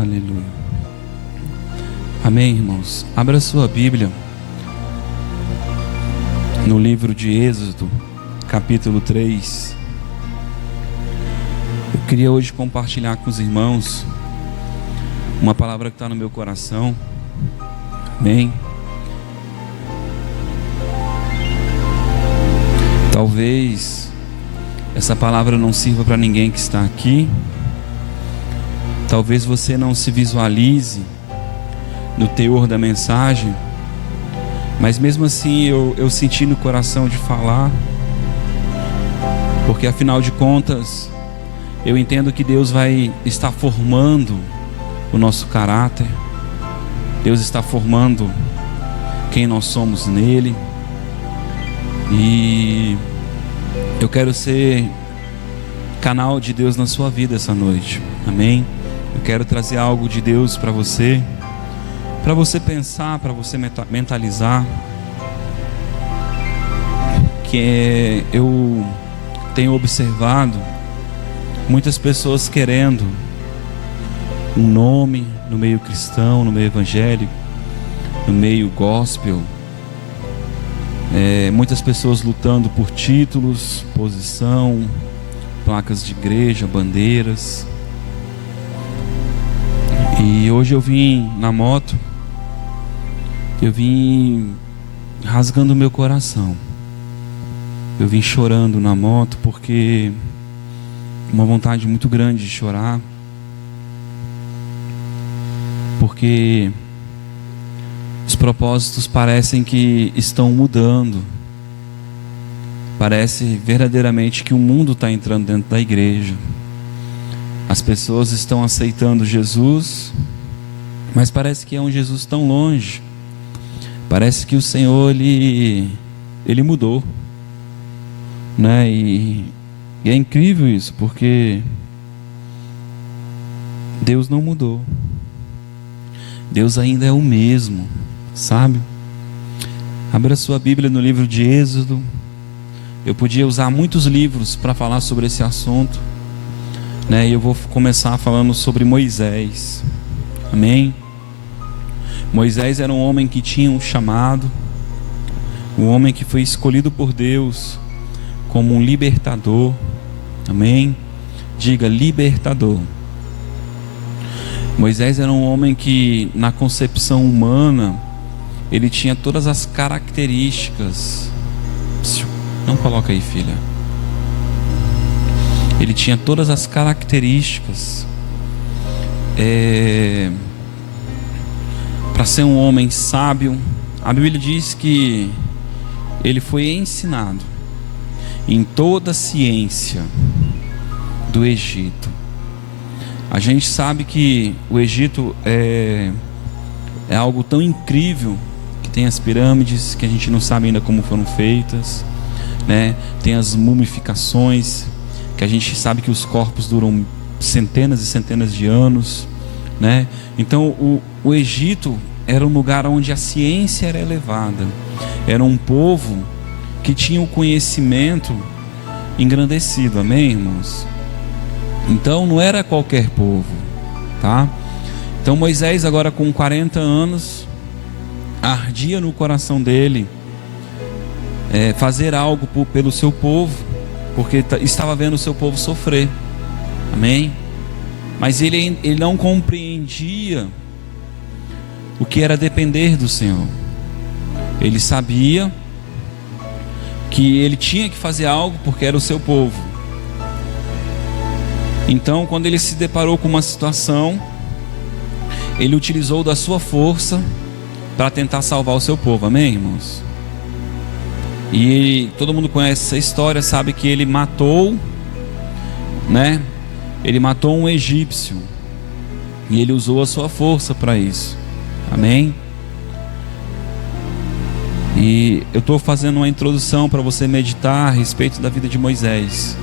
Aleluia. Amém, irmãos. Abra sua Bíblia no livro de Êxodo, capítulo 3. Eu queria hoje compartilhar com os irmãos uma palavra que está no meu coração. Amém. Talvez essa palavra não sirva para ninguém que está aqui. Talvez você não se visualize no teor da mensagem, mas mesmo assim eu senti no coração de falar, porque afinal de contas eu entendo que Deus vai estar formando o nosso caráter. Deus está formando quem nós somos nele, e eu quero ser canal de Deus na sua vida essa noite. Amém. Eu quero trazer algo de Deus para você pensar, para você mentalizar. Eu tenho observado muitas pessoas querendo um nome no meio cristão, no meio evangélico, no meio gospel. Muitas pessoas lutando por títulos, posição, placas de igreja, bandeiras. E hoje eu vim na moto, eu vim rasgando o meu coração. Eu vim chorando na moto porque uma vontade muito grande de chorar, porque os propósitos parecem que estão mudando. Parece verdadeiramente que o mundo está entrando dentro da igreja. As pessoas estão aceitando Jesus, mas parece que é um Jesus tão longe. Parece que o Senhor ele mudou, né? E é incrível isso, porque Deus não mudou. Deus ainda é o mesmo, sabe? Abra sua Bíblia no livro de Êxodo. Eu podia usar muitos livros para falar sobre esse assunto, né? E eu vou começar falando sobre Moisés. Amém? Moisés era um homem que tinha um chamado, um homem que foi escolhido por Deus como um libertador. Amém? Diga, libertador. Moisés era um homem que, na concepção humana, ele tinha todas as características. Não coloca aí, filha. Ele tinha todas as características para ser um homem sábio. A Bíblia diz que ele foi ensinado em toda a ciência do Egito. A gente sabe que o Egito é algo tão incrível, que tem as pirâmides, que a gente não sabe ainda como foram feitas, né? Tem as mumificações, que a gente sabe que os corpos duram centenas e centenas de anos, né? Então o Egito era um lugar onde a ciência era elevada. Era um povo que tinha o conhecimento engrandecido. Amém, irmãos? Então não era qualquer povo, tá? Então Moisés, agora com 40 anos, ardia no coração dele fazer algo pelo seu povo, porque estava vendo o seu povo sofrer. Amém? Mas ele não compreendia o que era depender do Senhor. Ele sabia que ele tinha que fazer algo porque era o seu povo. Então, quando ele se deparou com uma situação, ele utilizou da sua força para tentar salvar o seu povo. Amém, irmãos? E todo mundo conhece essa história, sabe que ele matou, né? Ele matou um egípcio, e ele usou a sua força para isso. Amém? E eu estou fazendo uma introdução para você meditar a respeito da vida de Moisés.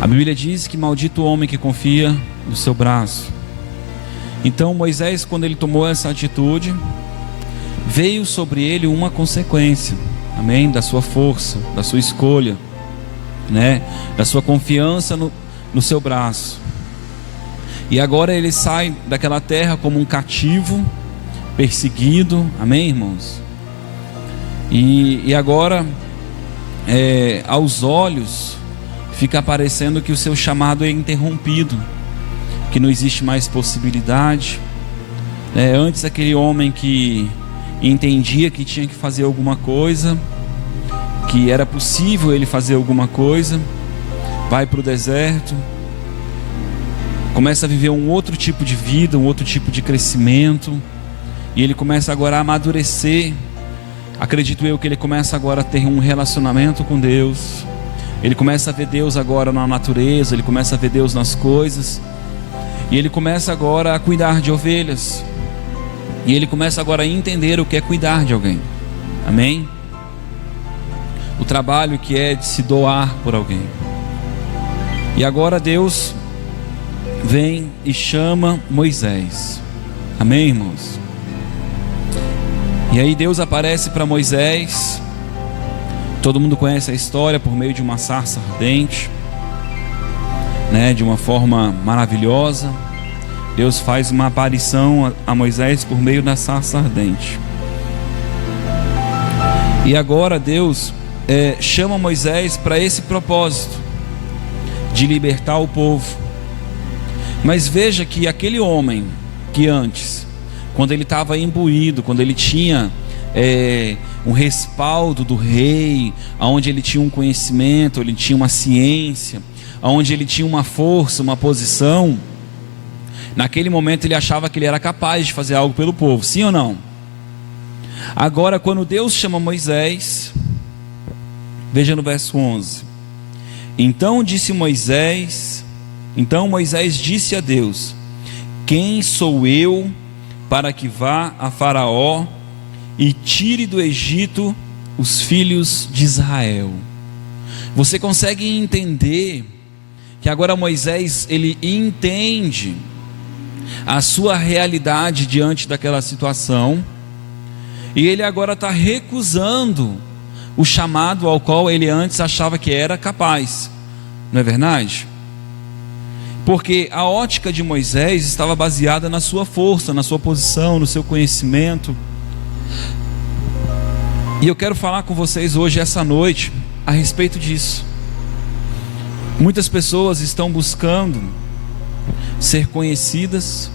A Bíblia diz que maldito o homem que confia no seu braço. Então Moisés, quando ele tomou essa atitude, veio sobre ele uma consequência. Amém? Da sua força, da sua escolha, né? Da sua confiança no seu braço. E agora ele sai daquela terra como um cativo, perseguido, amém, irmãos? E agora, aos olhos, fica parecendo que o seu chamado é interrompido, que não existe mais possibilidade. Antes, aquele homem que entendia que tinha que fazer alguma coisa, que era possível ele fazer alguma coisa, vai para o deserto, começa a viver um outro tipo de vida, um outro tipo de crescimento, e ele começa agora a amadurecer. Acredito eu que ele começa agora a ter um relacionamento com Deus, ele começa a ver Deus agora na natureza, ele começa a ver Deus nas coisas, e ele começa agora a cuidar de ovelhas, e ele começa agora a entender o que é cuidar de alguém, amém? O trabalho que é de se doar por alguém. E agora Deus vem e chama Moisés, amém, irmãos? E aí Deus aparece para Moisés. Todo mundo conhece a história, por meio de uma sarça ardente, de uma forma maravilhosa. Deus faz uma aparição a Moisés por meio da sarça ardente. E agora Deus chama Moisés para esse propósito, de libertar o povo. Mas veja que aquele homem que antes, quando ele estava imbuído, quando ele tinha um respaldo do rei, onde ele tinha um conhecimento, ele tinha uma ciência, onde ele tinha uma força, uma posição, naquele momento ele achava que ele era capaz de fazer algo pelo povo, sim ou não? Agora, quando Deus chama Moisés, veja no verso 11: Então Moisés disse a Deus: Quem sou eu para que vá a Faraó e tire do Egito os filhos de Israel? Você consegue entender que agora Moisés, ele entende a sua realidade diante daquela situação, e ele agora está recusando o chamado ao qual ele antes achava que era capaz, não é verdade? Porque a ótica de Moisés estava baseada na sua força, na sua posição, no seu conhecimento. E eu quero falar com vocês hoje, essa noite, a respeito disso. Muitas pessoas estão buscando ser conhecidas,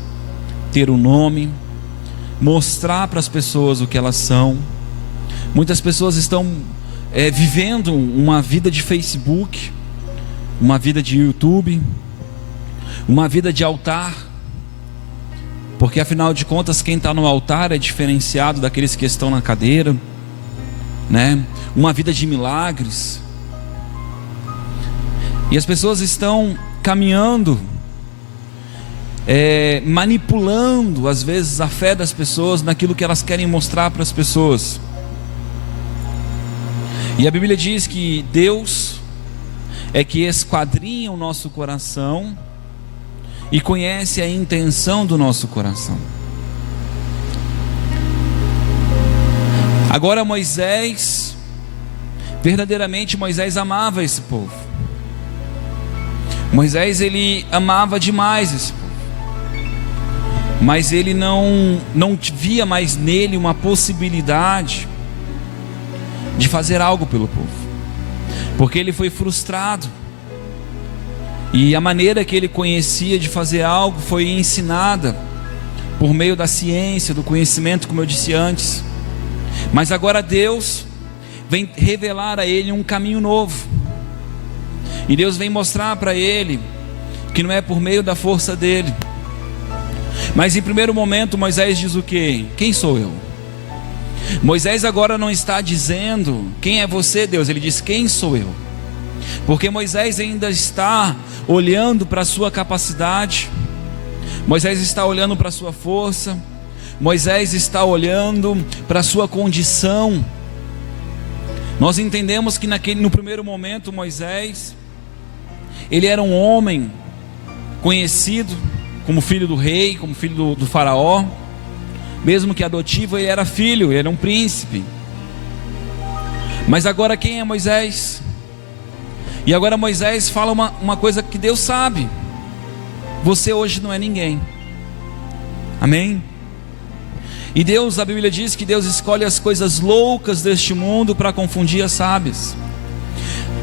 ter um nome, mostrar para as pessoas o que elas são. Muitas pessoas estão vivendo uma vida de Facebook, uma vida de YouTube, uma vida de altar, porque afinal de contas quem está no altar é diferenciado daqueles que estão na cadeira, uma vida de milagres. E as pessoas estão caminhando, manipulando às vezes a fé das pessoas naquilo que elas querem mostrar para as pessoas. E a Bíblia diz que Deus é que esquadrinha o nosso coração e conhece a intenção do nosso coração. Agora Moisés, verdadeiramente Moisés amava esse povo. Moisés, ele amava demais esse povo, mas ele não via mais nele uma possibilidade de fazer algo pelo povo, porque ele foi frustrado. E a maneira que ele conhecia de fazer algo foi ensinada por meio da ciência, do conhecimento, como eu disse antes. Mas agora Deus vem revelar a ele um caminho novo. E Deus vem mostrar para ele que não é por meio da força dele. Mas em primeiro momento Moisés diz o quê? Quem sou eu? Moisés agora não está dizendo quem é você, Deus. Ele diz quem sou eu? Porque Moisés ainda está olhando para a sua capacidade, Moisés está olhando para a sua força, Moisés está olhando para a sua condição. Nós entendemos que no primeiro momento Moisés, ele era um homem conhecido como filho do rei, como filho do faraó, mesmo que adotivo, ele era filho, ele era um príncipe. Mas agora quem é Moisés? E agora Moisés fala uma coisa que Deus sabe. Você hoje não é ninguém. Amém? E Deus, a Bíblia diz que Deus escolhe as coisas loucas deste mundo para confundir as sábias.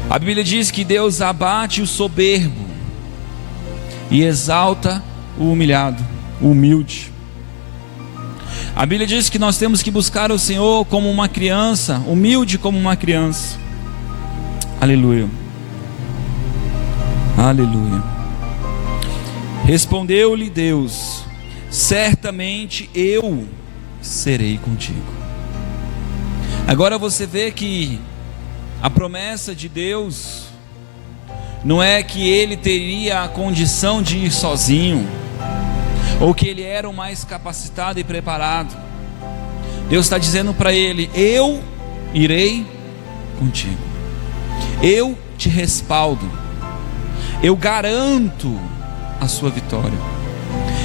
A Bíblia diz que Deus abate o soberbo e exalta o humilhado, o humilde. A Bíblia diz que nós temos que buscar o Senhor como uma criança, humilde como uma criança. Aleluia. Aleluia. Respondeu-lhe Deus: certamente eu serei contigo. Agora você vê que a promessa de Deus não é que ele teria a condição de ir sozinho, ou que ele era o mais capacitado e preparado. Deus está dizendo para ele: eu irei contigo, eu te respaldo, eu garanto a sua vitória,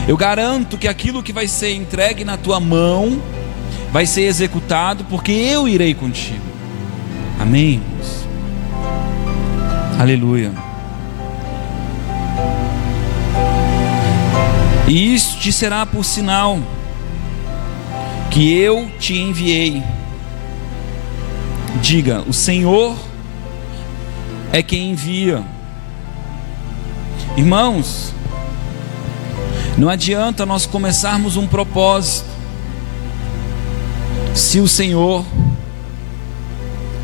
eu garanto que aquilo que vai ser entregue na tua mão vai ser executado, porque eu irei contigo. Amém, irmãos? Aleluia. E isso te será por sinal que eu te enviei. Diga: o Senhor é quem envia. Irmãos, não adianta nós começarmos um propósito se o Senhor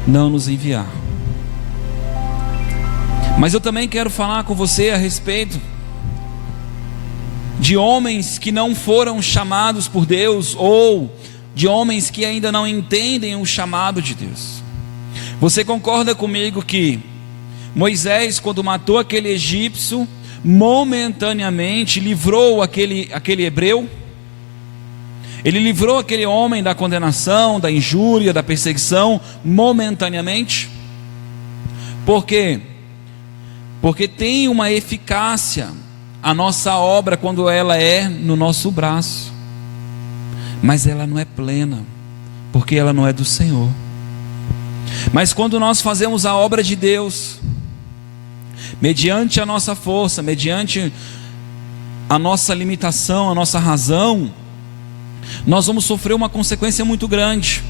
não nos enviar. Mas eu também quero falar com você a respeito de homens que não foram chamados por Deus, ou de homens que ainda não entendem o chamado de Deus. Você concorda comigo que Moisés, quando matou aquele egípcio, momentaneamente livrou aquele hebreu? Ele livrou aquele homem da condenação, da injúria, da perseguição, momentaneamente. Por quê? Porque tem uma eficácia a nossa obra quando ela é no nosso braço, mas ela não é plena, porque ela não é do Senhor. Mas quando nós fazemos a obra de Deus, mediante a nossa força, mediante a nossa limitação, a nossa razão, nós vamos sofrer uma consequência muito grande.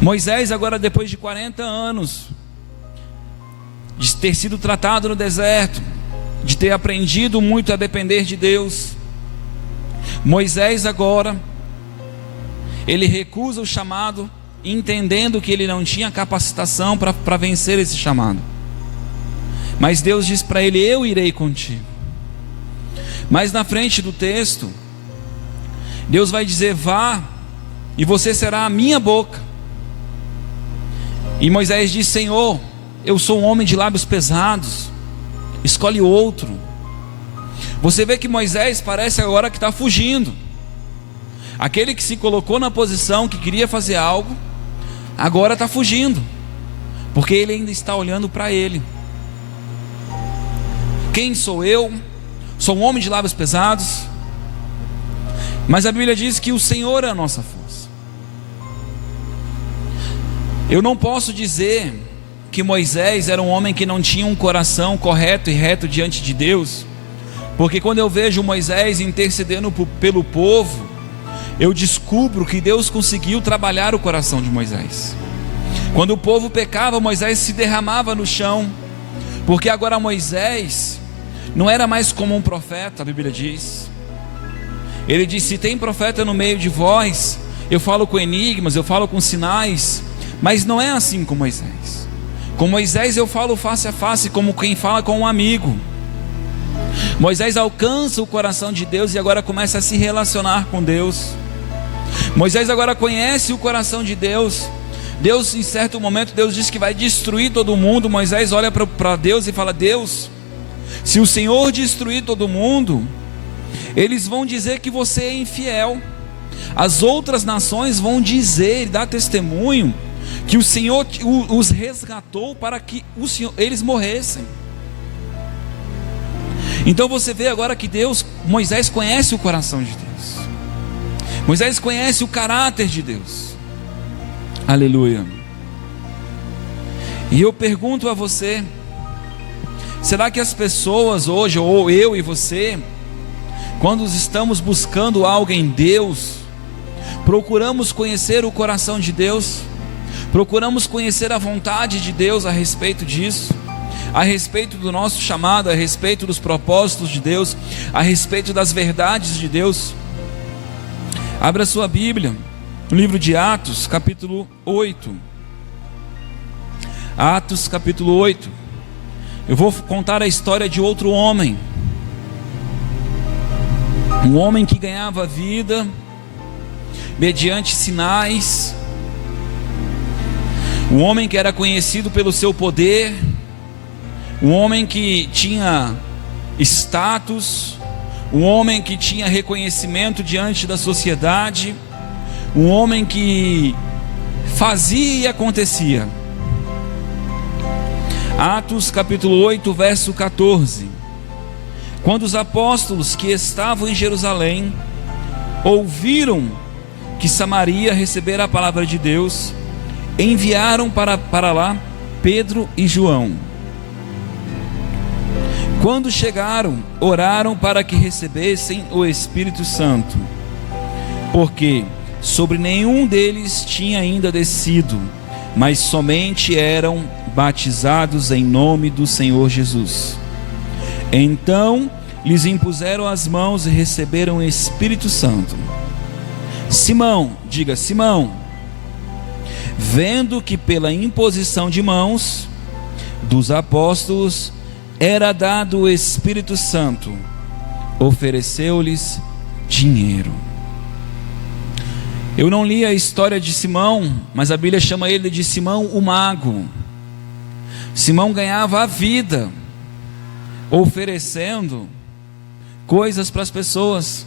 Moisés, agora depois de 40 anos de ter sido tratado no deserto, de ter aprendido muito a depender de Deus, Moisés agora, ele recusa o chamado, entendendo que ele não tinha capacitação para vencer esse chamado. Mas Deus diz para ele: eu irei contigo. Mas na frente do texto, Deus vai dizer: vá, e você será a minha boca. E Moisés diz: Senhor, eu sou um homem de lábios pesados, escolhe outro. Você vê que Moisés parece agora que está fugindo. Aquele que se colocou na posição, que queria fazer algo, agora está fugindo, porque ele ainda está olhando para ele. Quem sou eu? Sou um homem de lábios pesados. Mas a Bíblia diz que o Senhor é a nossa força. Eu não posso dizer que Moisés era um homem que não tinha um coração correto e reto diante de Deus, porque quando eu vejo Moisés intercedendo pelo povo, eu descubro que Deus conseguiu trabalhar o coração de Moisés. Quando o povo pecava, Moisés se derramava no chão, porque agora Moisés não era mais como um profeta. A Bíblia diz, ele disse: se tem profeta no meio de vós, eu falo com enigmas, eu falo com sinais, mas não é assim com Moisés. Com Moisés eu falo face a face, como quem fala com um amigo. Moisés alcança o coração de Deus e agora começa a se relacionar com Deus. Moisés agora conhece o coração de Deus. Deus, em certo momento, Deus diz que vai destruir todo mundo. Moisés olha para Deus e fala: Deus, se o Senhor destruir todo mundo, eles vão dizer que você é infiel. As outras nações vão dizer, dar testemunho, que o Senhor os resgatou para que eles morressem. Então você vê agora que Moisés conhece o coração de Deus. Moisés conhece o caráter de Deus. Aleluia. E eu pergunto a você: Será que as pessoas hoje, ou eu e você, quando estamos buscando algo em Deus, procuramos conhecer o coração de Deus? Procuramos conhecer a vontade de Deus a respeito disso? A respeito do nosso chamado, a respeito dos propósitos de Deus, a respeito das verdades de Deus? Abra sua Bíblia, no livro de Atos, capítulo 8. Atos, capítulo 8. Eu vou contar a história de outro homem. Um homem que ganhava vida mediante sinais. Um homem que era conhecido pelo seu poder. Um homem que tinha status. Um homem que tinha reconhecimento diante da sociedade. Um homem que fazia e acontecia. Atos capítulo 8, verso 14. Quando os apóstolos que estavam em Jerusalém ouviram que Samaria recebera a palavra de Deus, enviaram para lá Pedro e João. Quando chegaram, oraram para que recebessem o Espírito Santo, porque sobre nenhum deles tinha ainda descido, mas somente eram batizados em nome do Senhor Jesus. Então lhes impuseram as mãos e receberam o Espírito Santo. Simão, diga Simão, vendo que pela imposição de mãos dos apóstolos era dado o Espírito Santo, ofereceu-lhes dinheiro. Eu não li a história de Simão, mas a Bíblia chama ele de Simão o mago. Simão ganhava a vida oferecendo coisas para as pessoas,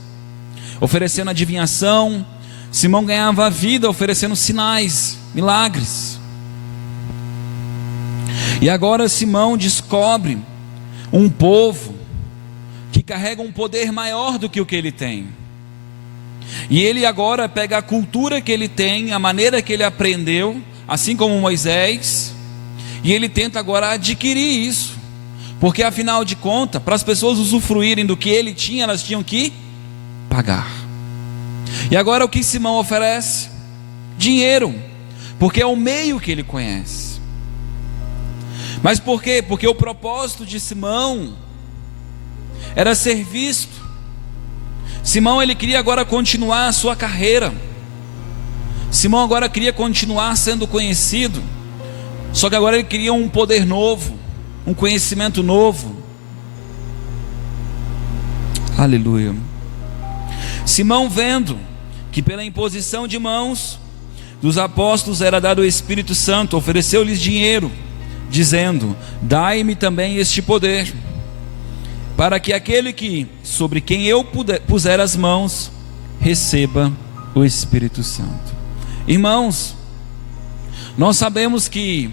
oferecendo adivinhação. Simão ganhava a vida oferecendo sinais, milagres. E agora Simão descobre um povo que carrega um poder maior do que o que ele tem. E ele agora pega a cultura que ele tem, a maneira que ele aprendeu, assim como Moisés, e ele tenta agora adquirir isso, porque afinal de contas, para as pessoas usufruírem do que ele tinha, elas tinham que pagar. E agora o que Simão oferece? Dinheiro, porque é o meio que ele conhece. Mas por quê? Porque o propósito de Simão era ser visto. Simão, ele queria agora continuar a sua carreira. Simão agora queria continuar sendo conhecido. Só que agora ele queria um poder novo, um conhecimento novo. Aleluia. Simão, vendo que pela imposição de mãos dos apóstolos era dado o Espírito Santo, ofereceu-lhes dinheiro, dizendo: dai-me também este poder, para que aquele sobre quem eu puser as mãos receba o Espírito Santo. Irmãos, nós sabemos que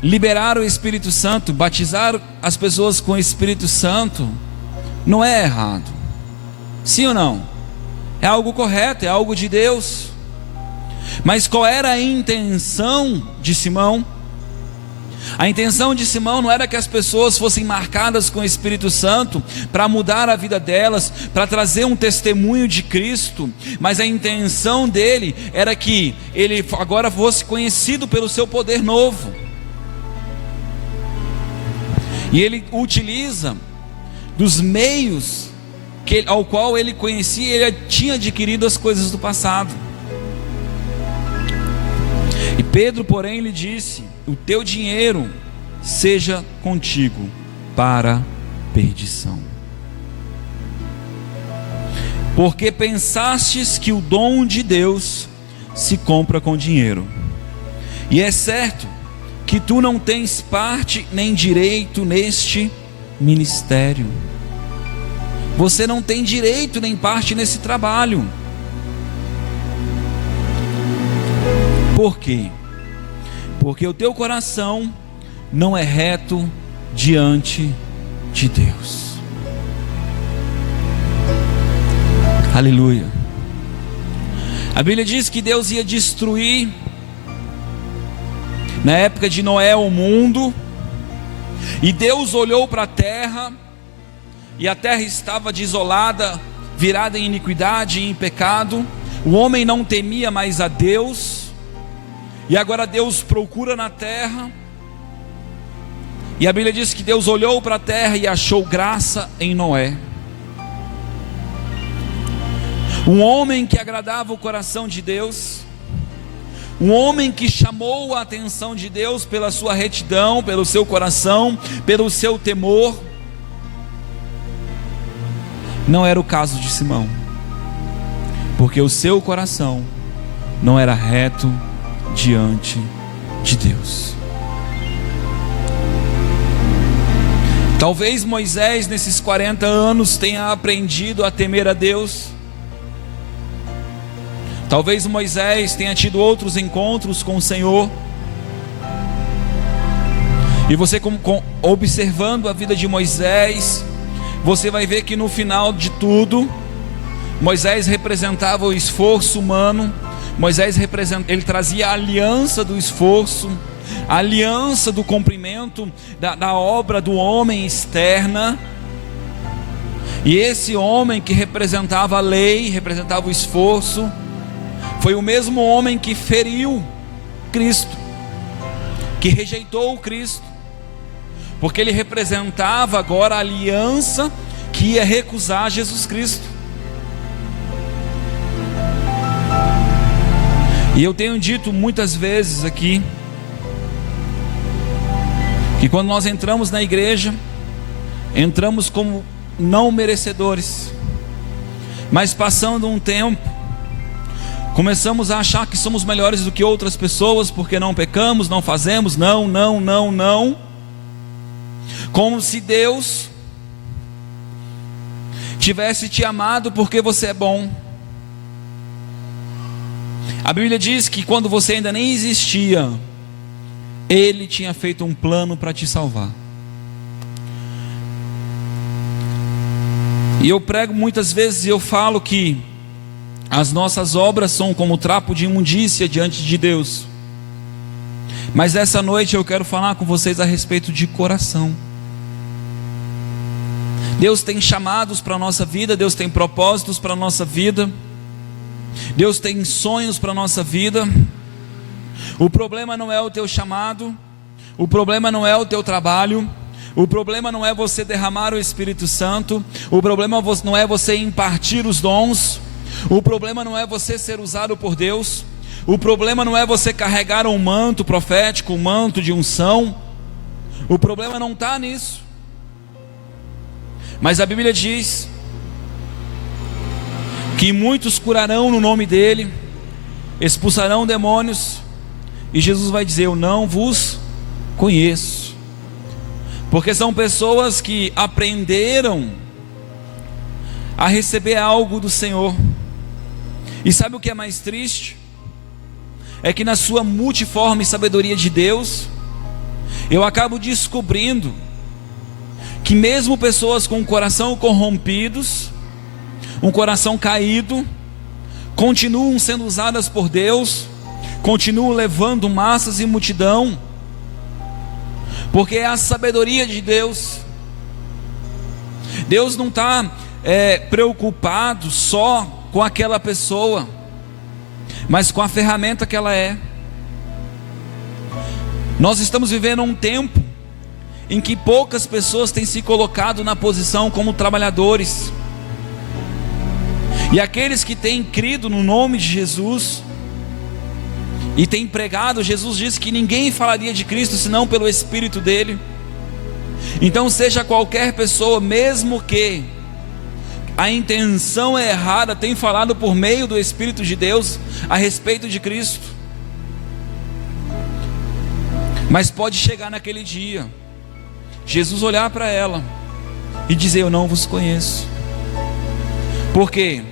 liberar o Espírito Santo, batizar as pessoas com o Espírito Santo, não é errado. Sim ou não? É algo correto, é algo de Deus. Mas qual era a intenção de Simão? A intenção de Simão não era que as pessoas fossem marcadas com o Espírito Santo para mudar a vida delas, para trazer um testemunho de Cristo, mas a intenção dele era que ele agora fosse conhecido pelo seu poder novo. E ele utiliza dos meios ao qual ele conhecia, ele tinha adquirido as coisas do passado. E Pedro, porém, lhe disse: o teu dinheiro seja contigo para perdição, porque pensastes que o dom de Deus se compra com dinheiro. E é certo que tu não tens parte nem direito neste ministério. Você não tem direito nem parte nesse trabalho. Por quê? Porque o teu coração não é reto diante de Deus. Aleluia. A Bíblia diz que Deus ia destruir na época de Noé o mundo, E Deus olhou para a terra, e a terra estava desolada, virada em iniquidade e em pecado. O homem não temia mais a Deus, e agora Deus procura na terra, e a Bíblia diz que Deus olhou para a terra e achou graça em Noé. Um homem que agradava o coração de Deus, um homem que chamou a atenção de Deus pela sua retidão, pelo seu coração, pelo seu temor. Não era o caso de Simão, porque o seu coração não era reto diante de Deus. Talvez Moisés nesses 40 anos tenha aprendido a temer a Deus. Talvez Moisés tenha tido outros encontros com o Senhor. E você observando a vida de Moisés, você vai ver que no final de tudo, Moisés representava o esforço humano. Ele trazia a aliança do esforço, a aliança do cumprimento da obra do homem externa. E esse homem que representava a lei, representava o esforço, foi o mesmo homem que feriu Cristo, que rejeitou o Cristo, porque ele representava agora a aliança que ia recusar Jesus Cristo. E eu tenho dito muitas vezes aqui, que quando nós entramos na igreja, entramos como não merecedores, mas passando um tempo, começamos a achar que somos melhores do que outras pessoas, porque não pecamos, não fazemos, não, como se Deus tivesse te amado porque você é bom. A Bíblia diz que quando você ainda nem existia, Ele tinha feito um plano para te salvar. E eu prego muitas vezes e eu falo que as nossas obras são como trapo de imundícia diante de Deus. Mas essa noite eu quero falar com vocês a respeito de coração. Deus tem chamados para a nossa vida, Deus tem propósitos para a nossa vida, Deus tem sonhos para a nossa vida. O problema não é o teu chamado, o problema não é o teu trabalho, o problema não é você derramar o Espírito Santo, o problema não é você impartir os dons, o problema não é você ser usado por Deus, o problema não é você carregar um manto profético, um manto de unção. O problema não está nisso. Mas a Bíblia diz que muitos curarão no nome dEle, expulsarão demônios, e Jesus vai dizer: eu não vos conheço. Porque são pessoas que aprenderam a receber algo do Senhor. E sabe o que é mais triste? É que na sua multiforme sabedoria de Deus, eu acabo descobrindo que mesmo pessoas com o coração corrompidos, um coração caído, continuam sendo usadas por Deus, continuam levando massas e multidão, porque é a sabedoria de Deus. Deus não está preocupado só com aquela pessoa, mas com a ferramenta que ela é. Nós estamos vivendo um tempo em que poucas pessoas têm se colocado na posição como trabalhadores, e aqueles que têm crido no nome de Jesus e têm pregado, Jesus disse que ninguém falaria de Cristo senão pelo Espírito dele. Então seja qualquer pessoa, mesmo que a intenção é errada, tem falado por meio do Espírito de Deus a respeito de Cristo. Mas pode chegar naquele dia, Jesus olhar para ela e dizer: eu não vos conheço. Por quê?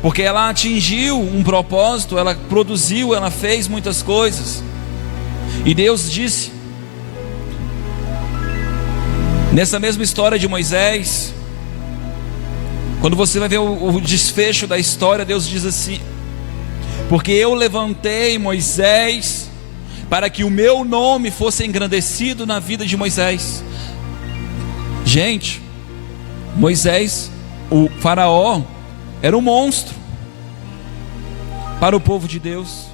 Porque ela atingiu um propósito, ela produziu, ela fez muitas coisas. E Deus disse, nessa mesma história de Moisés, quando você vai ver o desfecho da história, Deus diz assim: porque eu levantei Moisés para que o meu nome fosse engrandecido na vida de Moisés. Gente, Moisés, o faraó, era um monstro para o povo de Deus.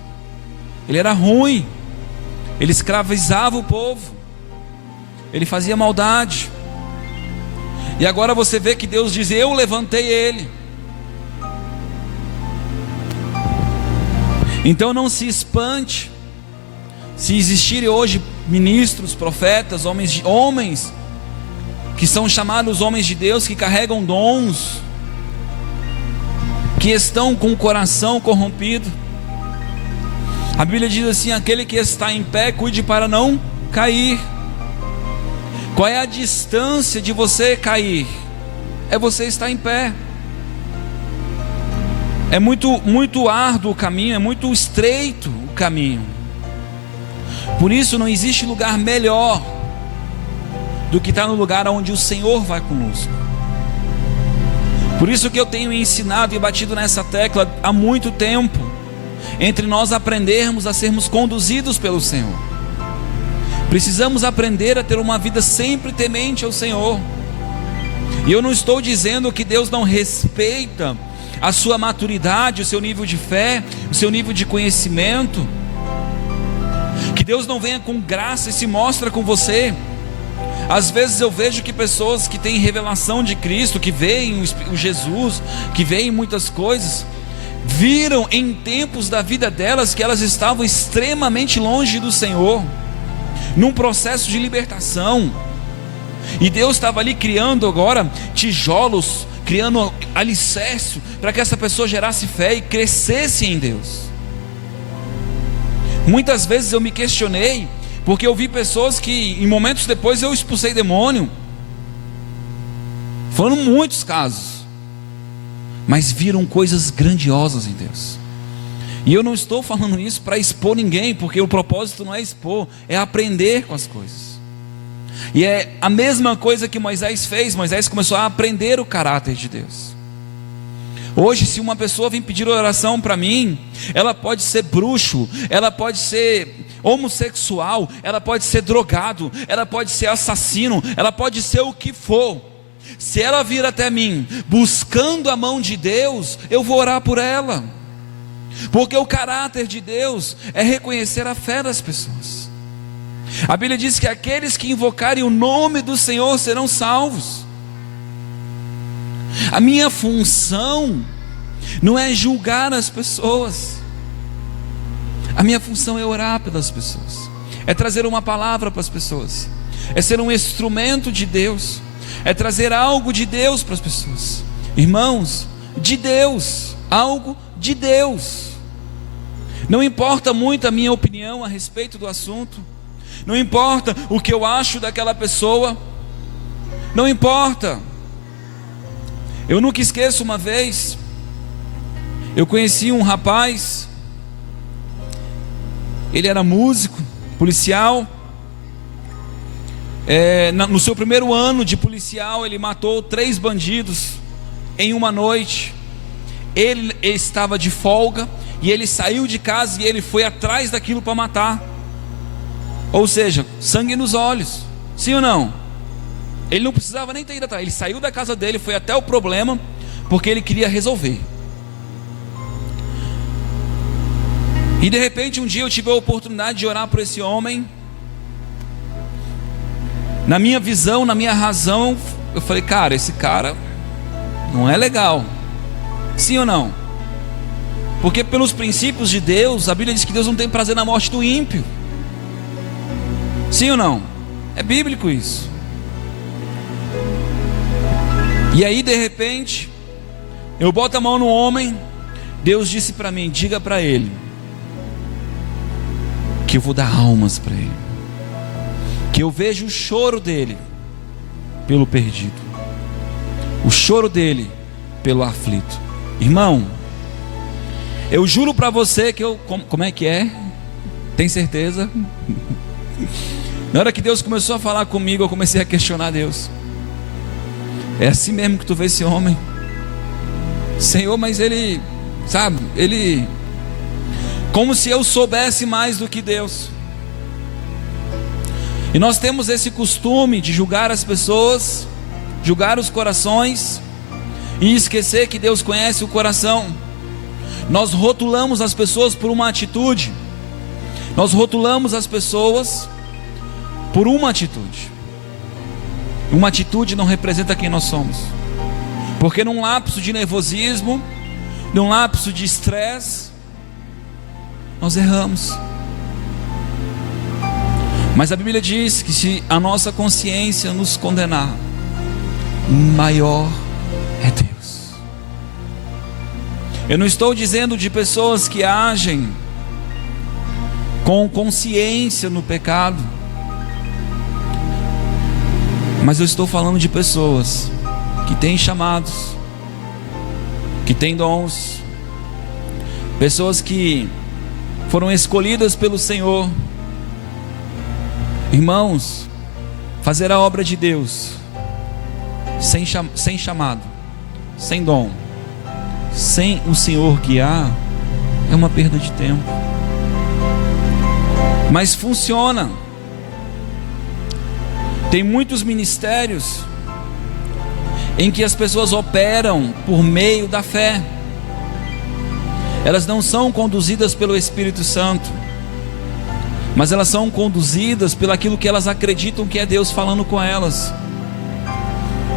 Ele era ruim, ele escravizava o povo, ele fazia maldade. E agora você vê que Deus diz: eu levantei ele. Então não se espante se existirem hoje ministros, profetas, homens que são chamados homens de Deus, que carregam dons, que estão com o coração corrompido. A Bíblia diz assim: aquele que está em pé, cuide para não cair. Qual é a distância de você cair? É você estar em pé. É muito árduo o caminho, é muito estreito o caminho. Por isso não existe lugar melhor do que estar no lugar onde o Senhor vai conosco. Por isso que eu tenho ensinado e batido nessa tecla há muito tempo, entre nós aprendermos a sermos conduzidos pelo Senhor. Precisamos aprender a ter uma vida sempre temente ao Senhor. E eu não estou dizendo que Deus não respeita a sua maturidade, o seu nível de fé, o seu nível de conhecimento, que Deus não venha com graça e se mostra com você. Às vezes eu vejo que pessoas que têm revelação de Cristo, que veem o Jesus, que veem muitas coisas, viram em tempos da vida delas que elas estavam extremamente longe do Senhor, num processo de libertação, e Deus estava ali criando agora tijolos, criando alicerce para que essa pessoa gerasse fé e crescesse em Deus. Muitas vezes eu me questionei, porque eu vi pessoas que em momentos depois eu expulsei demônio. Foram muitos casos, mas viram coisas grandiosas em Deus. E eu não estou falando isso para expor ninguém, porque o propósito não é expor, é aprender com as coisas. E é a mesma coisa que Moisés fez. Moisés começou a aprender o caráter de Deus. Hoje, se uma pessoa vem pedir oração para mim, ela pode ser bruxo, ela pode ser homossexual, ela pode ser drogado, ela pode ser assassino, ela pode ser o que for. Se ela vir até mim buscando a mão de Deus, eu vou orar por ela, porque o caráter de Deus é reconhecer a fé das pessoas. A Bíblia diz que aqueles que invocarem o nome do Senhor serão salvos. A minha função não é julgar as pessoas, a minha função é orar pelas pessoas, é trazer uma palavra para as pessoas, é ser um instrumento de Deus, é trazer algo de Deus para as pessoas. Irmãos, de Deus, algo de Deus. Não importa muito a minha opinião a respeito do assunto, não importa o que eu acho daquela pessoa, não importa. Eu nunca esqueço, uma vez eu conheci um rapaz, ele era músico, policial. No seu primeiro ano de policial, ele matou 3 bandidos em uma noite. Ele estava de folga e ele saiu de casa e ele foi atrás daquilo para matar. Ou seja, sangue nos olhos, sim ou não? Ele não precisava nem ter ido atrás, ele saiu da casa dele, foi até o problema, porque ele queria resolver. E de repente um dia eu tive a oportunidade de orar por esse homem. Na minha visão, na minha razão, eu falei: cara, esse cara não é legal, sim ou não? Porque pelos princípios de Deus, a Bíblia diz que Deus não tem prazer na morte do ímpio, sim ou não? É bíblico isso. E aí de repente eu boto a mão no homem. Deus disse para mim: diga para ele que eu vou dar almas para ele, que eu vejo o choro dele pelo perdido, o choro dele pelo aflito. Irmão, eu juro para você que como é que é? Tem certeza? Na hora que Deus começou a falar comigo, eu comecei a questionar Deus. É assim mesmo que tu vê esse homem? Senhor, mas ele, sabe, ele, como se eu soubesse mais do que Deus. E nós temos esse costume de julgar as pessoas, julgar os corações e esquecer que Deus conhece o coração. Nós rotulamos as pessoas por uma atitude. Nós rotulamos as pessoas por uma atitude. Uma atitude não representa quem nós somos. Porque num lapso de nervosismo, num lapso de estresse, nós erramos. Mas a Bíblia diz que se a nossa consciência nos condenar, maior é Deus. Eu não estou dizendo de pessoas que agem com consciência no pecado, mas eu estou falando de pessoas que têm chamados, que têm dons, pessoas que foram escolhidas pelo Senhor. Irmãos, fazer a obra de Deus sem chamado, sem dom, sem o Senhor guiar, é uma perda de tempo. Mas funciona. Tem muitos ministérios em que as pessoas operam por meio da fé. Elas não são conduzidas pelo Espírito Santo, mas elas são conduzidas pelo aquilo que elas acreditam que é Deus falando com elas.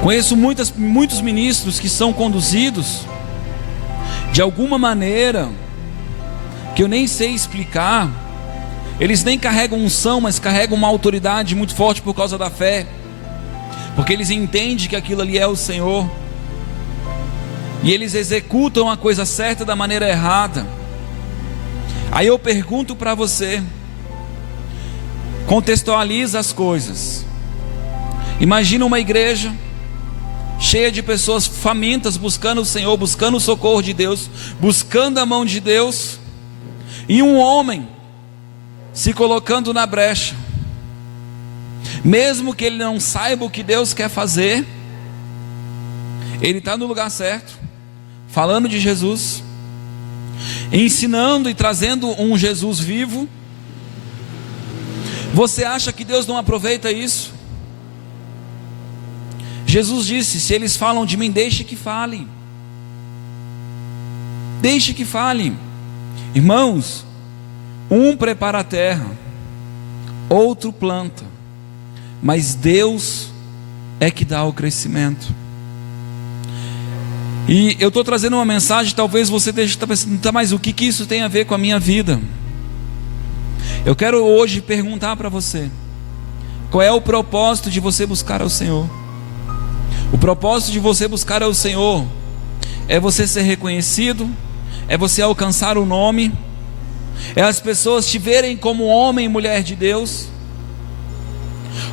Conheço muitos ministros que são conduzidos de alguma maneira que eu nem sei explicar. Eles nem carregam unção, mas carregam uma autoridade muito forte por causa da fé, porque eles entendem que aquilo ali é o Senhor, e eles executam a coisa certa da maneira errada. Aí eu pergunto para você, contextualiza as coisas. Imagina uma igreja cheia de pessoas famintas, buscando o Senhor, buscando o socorro de Deus, buscando a mão de Deus, e um homem se colocando na brecha, mesmo que ele não saiba o que Deus quer fazer, ele está no lugar certo, falando de Jesus, ensinando e trazendo um Jesus vivo. Você acha que Deus não aproveita isso? Jesus disse: se eles falam de mim, deixe que falem. Deixe que falem. Irmãos, um prepara a terra, outro planta, mas Deus é que dá o crescimento. E eu estou trazendo uma mensagem, talvez você esteja pensando, tá, mas o que isso tem a ver com a minha vida? Eu quero hoje perguntar para você, qual é o propósito de você buscar ao Senhor? O propósito de você buscar ao Senhor é você ser reconhecido, é você alcançar o nome, é as pessoas te verem como homem e mulher de Deus,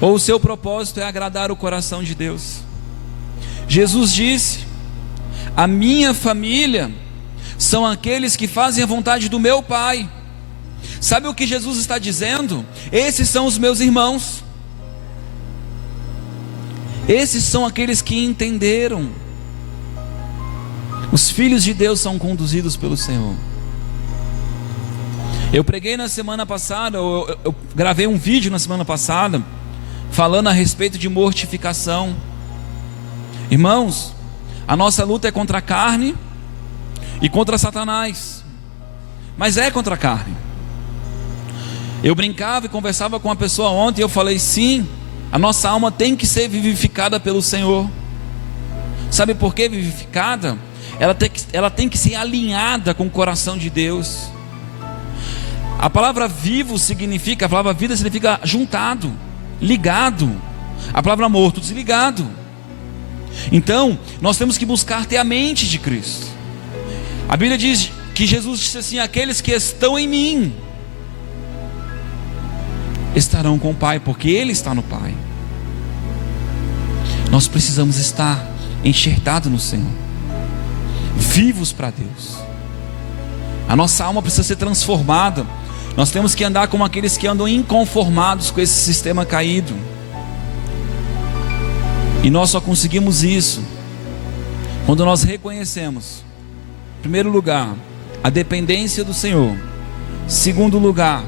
ou o seu propósito é agradar o coração de Deus? Jesus disse: a minha família são aqueles que fazem a vontade do meu Pai. Sabe o que Jesus está dizendo? Esses são os meus irmãos, esses são aqueles que entenderam. Os filhos de Deus são conduzidos pelo Senhor. Eu preguei na semana passada, eu gravei um vídeo na semana passada, falando a respeito de mortificação. Irmãos, a nossa luta é contra a carne e contra Satanás, mas é contra a carne. Eu brincava e conversava com uma pessoa ontem, e eu falei: sim, a nossa alma tem que ser vivificada pelo Senhor. Sabe por que vivificada? Ela tem que ser alinhada com o coração de Deus. A palavra vivo significa, a palavra vida significa juntado, ligado. A palavra morto, desligado. Então, nós temos que buscar ter a mente de Cristo. A Bíblia diz que Jesus disse assim: aqueles que estão em mim estarão com o Pai, porque Ele está no Pai. Nós precisamos estar enxertados no Senhor, vivos para Deus. A nossa alma precisa ser transformada. Nós temos que andar como aqueles que andam inconformados com esse sistema caído. E nós só conseguimos isso quando nós reconhecemos, em primeiro lugar, a dependência do Senhor. Em segundo lugar,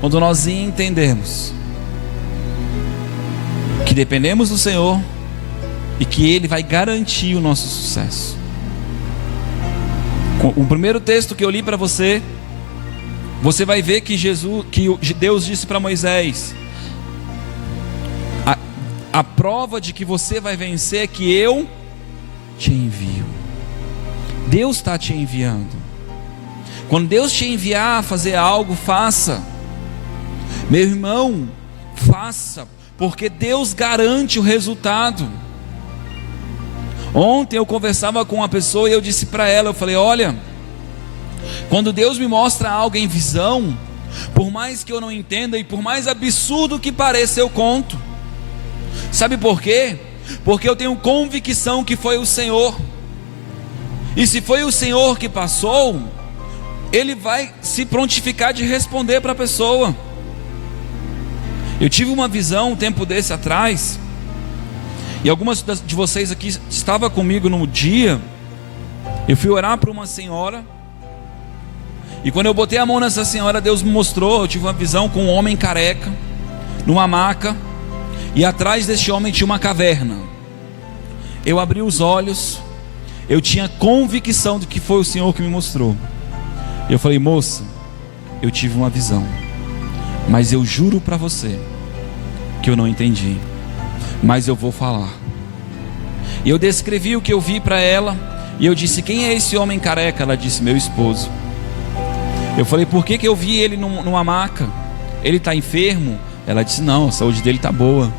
quando nós entendermos que dependemos do Senhor e que Ele vai garantir o nosso sucesso. O primeiro texto que eu li para você, você vai ver que Deus disse para Moisés: a prova de que você vai vencer é que eu te envio. Deus está te enviando. Quando Deus te enviar a fazer algo, faça. Meu irmão, faça, porque Deus garante o resultado. Ontem eu conversava com uma pessoa e eu disse para ela, eu falei: olha, quando Deus me mostra algo em visão, por mais que eu não entenda e por mais absurdo que pareça, eu conto. Sabe por quê? Porque eu tenho convicção que foi o Senhor. E se foi o Senhor que passou, Ele vai se prontificar de responder para a pessoa. Eu tive uma visão um tempo desse atrás, e algumas de vocês aqui estavam comigo no dia. Eu fui orar para uma senhora, e quando eu botei a mão nessa senhora, Deus me mostrou, eu tive uma visão com um homem careca, numa maca, e atrás deste homem tinha uma caverna. Eu abri os olhos, eu tinha convicção de que foi o Senhor que me mostrou. Eu falei: moça, eu tive uma visão, mas eu juro para você que eu não entendi, mas eu vou falar. E eu descrevi o que eu vi para ela, e eu disse: quem é esse homem careca? Ela disse: meu esposo. Eu falei: por que eu vi ele numa maca? Ele está enfermo? Ela disse: não, a saúde dele está boa.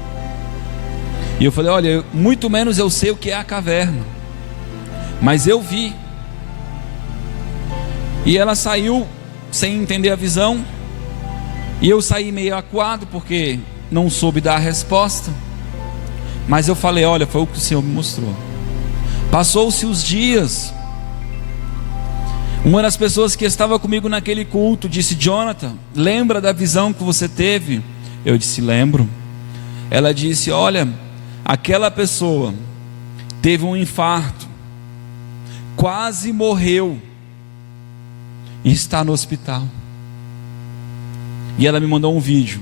E eu falei: olha, muito menos eu sei o que é a caverna, mas eu vi. E ela saiu sem entender a visão, e eu saí meio acuado porque não soube dar a resposta. Mas eu falei: olha, foi o que o Senhor me mostrou. Passou-se os dias. Uma das pessoas que estava comigo naquele culto disse: Jonathan, lembra da visão que você teve? Eu disse: lembro. Ela disse: olha, aquela pessoa teve um infarto, quase morreu e está no hospital. E ela me mandou um vídeo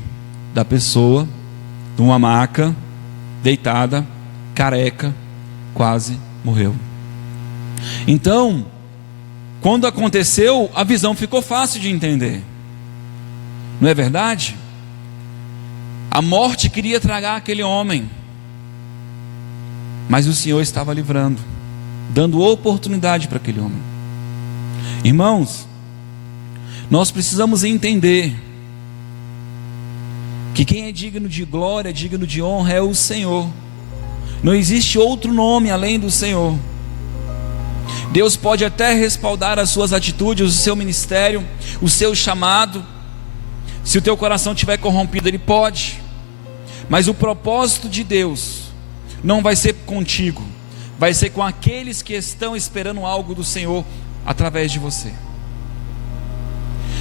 da pessoa numa maca, deitada, careca, quase morreu. Então, quando aconteceu, a visão ficou fácil de entender, não é verdade? A morte queria tragar aquele homem, mas o Senhor estava livrando, dando oportunidade para aquele homem. Irmãos, nós precisamos entender que quem é digno de glória, digno de honra é o Senhor. Não existe outro nome além do Senhor. Deus pode até respaldar as suas atitudes, o seu ministério, o seu chamado. Se o teu coração estiver corrompido, Ele pode. Mas o propósito de Deus não vai ser contigo, vai ser com aqueles que estão esperando algo do Senhor através de você.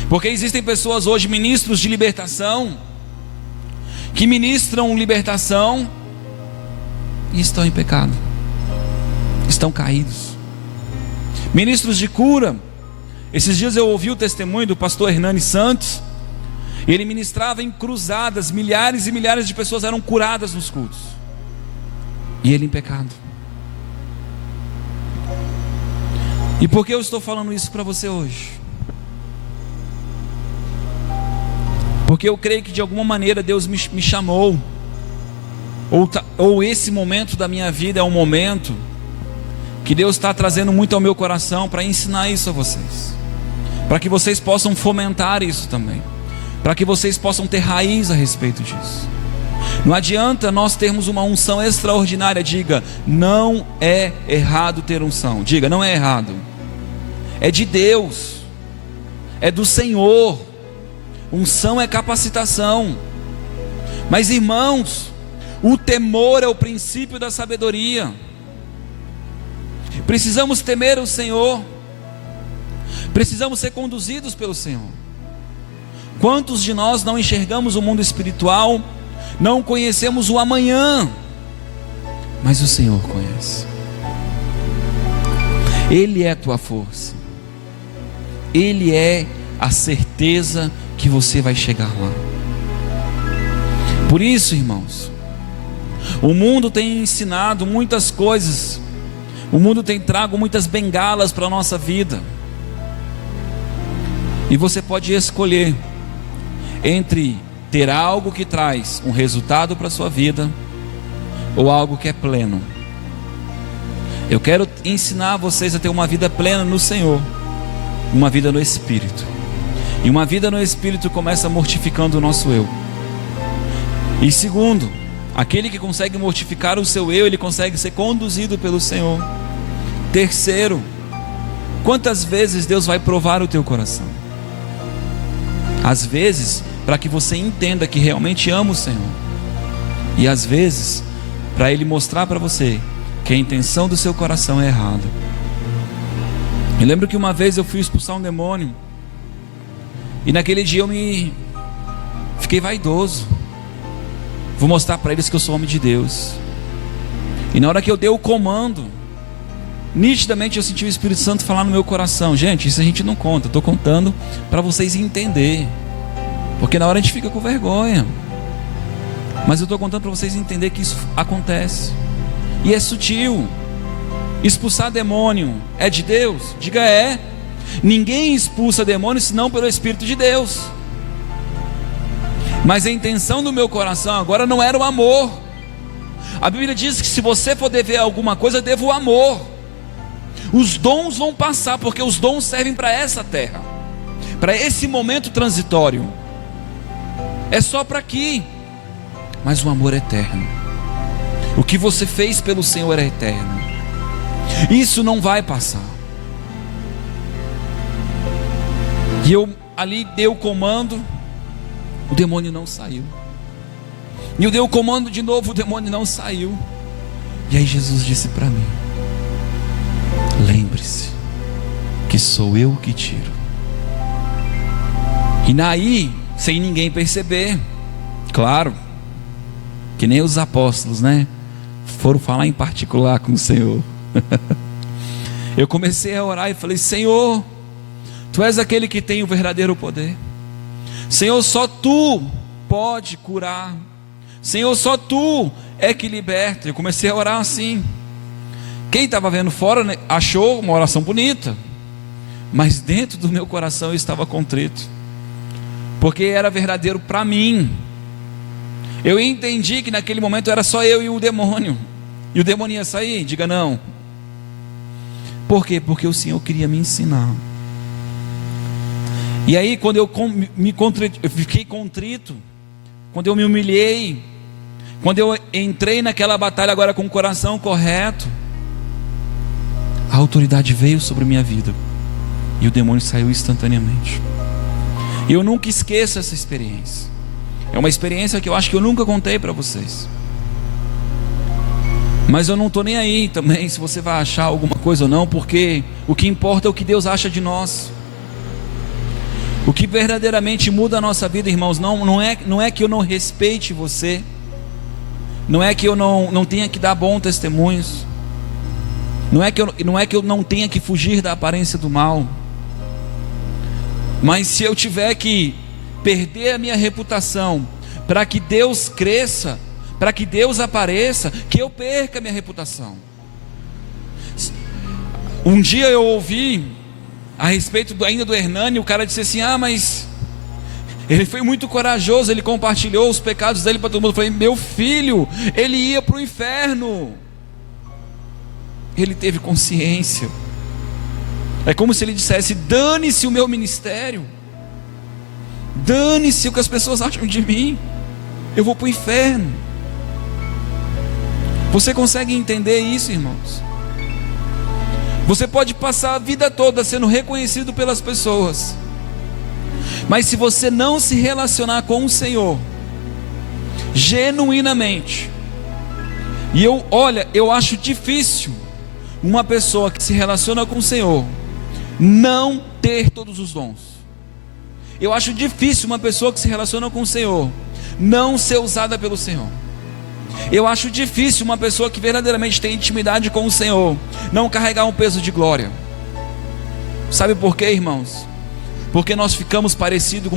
Porque existem pessoas hoje, ministros de libertação, que ministram libertação e estão em pecado, estão caídos. Ministros de cura. Esses dias eu ouvi o testemunho do pastor Hernani Santos. Ele ministrava em cruzadas, milhares e milhares de pessoas eram curadas nos cultos, e ele em pecado. E por que eu estou falando isso para você hoje? Porque eu creio que de alguma maneira Deus me chamou, ou esse momento da minha vida é um momento que Deus está trazendo muito ao meu coração para ensinar isso a vocês, para que vocês possam fomentar isso também, para que vocês possam ter raiz a respeito disso. Não adianta nós termos uma unção extraordinária. Diga: não é errado ter unção. Diga: não é errado, é de Deus, é do Senhor. Unção é capacitação. Mas irmãos, o temor é o princípio da sabedoria. Precisamos temer o Senhor, precisamos ser conduzidos pelo Senhor. Quantos de nós não enxergamos o mundo espiritual, não conhecemos o amanhã, mas o Senhor conhece. Ele é a tua força, Ele é a certeza que você vai chegar lá. Por isso, irmãos, O mundo tem ensinado muitas coisas, o mundo tem trago muitas bengalas para a nossa vida, e você pode escolher entre ter algo que traz um resultado para a sua vida, ou algo que é pleno. Eu quero ensinar vocês a ter uma vida plena no Senhor, uma vida no Espírito. E uma vida no Espírito começa mortificando o nosso eu. E segundo, aquele que consegue mortificar o seu eu, ele consegue ser conduzido pelo Senhor. Terceiro, quantas vezes Deus vai provar o teu coração? Às vezes, para que você entenda que realmente ama o Senhor. E às vezes, para Ele mostrar para você que a intenção do seu coração é errada. Eu lembro que uma vez eu fui expulsar um demônio, e naquele dia eu fiquei vaidoso. Vou mostrar para eles que eu sou homem de Deus. E na hora que eu dei o comando, nitidamente eu senti o Espírito Santo falar no meu coração: gente, isso a gente não conta, eu estou contando para vocês entenderem, porque na hora a gente fica com vergonha, mas eu estou contando para vocês entenderem que isso acontece, e é sutil. Expulsar demônio é de Deus? Diga é. Ninguém expulsa demônio senão pelo Espírito de Deus. Mas a intenção do meu coração agora não era o amor. A Bíblia diz que se você for dever alguma coisa, deva o amor. Os dons vão passar, porque os dons servem para essa terra, para esse momento transitório. É só para aqui. Mas o amor é eterno. O que você fez pelo Senhor é eterno. Isso não vai passar. E eu ali dei o comando, o demônio não saiu. E eu dei o comando de novo, o demônio não saiu. E aí Jesus disse para mim: lembre-se que sou eu que tiro. E daí, sem ninguém perceber, claro, que nem os apóstolos, né? Foram falar em particular com o Senhor. Eu comecei a orar e falei: Senhor, Tu és aquele que tem o verdadeiro poder. Senhor, só Tu pode curar. Senhor, só Tu é que liberta. Eu comecei a orar assim. Quem estava vendo fora, né, achou uma oração bonita, mas dentro do meu coração eu estava contrito, porque era verdadeiro para mim. Eu entendi que naquele momento era só eu e o demônio, e o demônio ia sair. Diga não. Por quê? Porque o Senhor queria me ensinar. E aí quando eu fiquei contrito, quando eu me humilhei, quando eu entrei naquela batalha agora com o coração correto, a autoridade veio sobre minha vida, e o demônio saiu instantaneamente. E eu nunca esqueço essa experiência. É uma experiência que eu acho que eu nunca contei para vocês. Mas eu não estou nem aí também se você vai achar alguma coisa ou não, porque o que importa é o que Deus acha de nós. O que verdadeiramente muda a nossa vida, irmãos, não é que eu não respeite você, não é que eu não tenha que dar bons testemunhos, não é que eu não tenha que fugir da aparência do mal, mas se eu tiver que perder a minha reputação para que Deus cresça, para que Deus apareça, que eu perca a minha reputação. Um dia eu ouvi a respeito ainda do Hernani, o cara disse assim: mas ele foi muito corajoso, ele compartilhou os pecados dele para todo mundo. Eu falei: meu filho, ele ia para o inferno. Ele teve consciência. É como se ele dissesse: dane-se o meu ministério, dane-se o que as pessoas acham de mim, eu vou para o inferno. Você consegue entender isso, irmãos? Você pode passar a vida toda sendo reconhecido pelas pessoas, mas se você não se relacionar com o Senhor genuinamente, e eu acho difícil uma pessoa que se relaciona com o Senhor não ter todos os dons. Eu acho difícil uma pessoa que se relaciona com o Senhor não ser usada pelo Senhor. Eu acho difícil uma pessoa que verdadeiramente tem intimidade com o Senhor não carregar um peso de glória. Sabe por quê, irmãos? Porque nós ficamos parecidos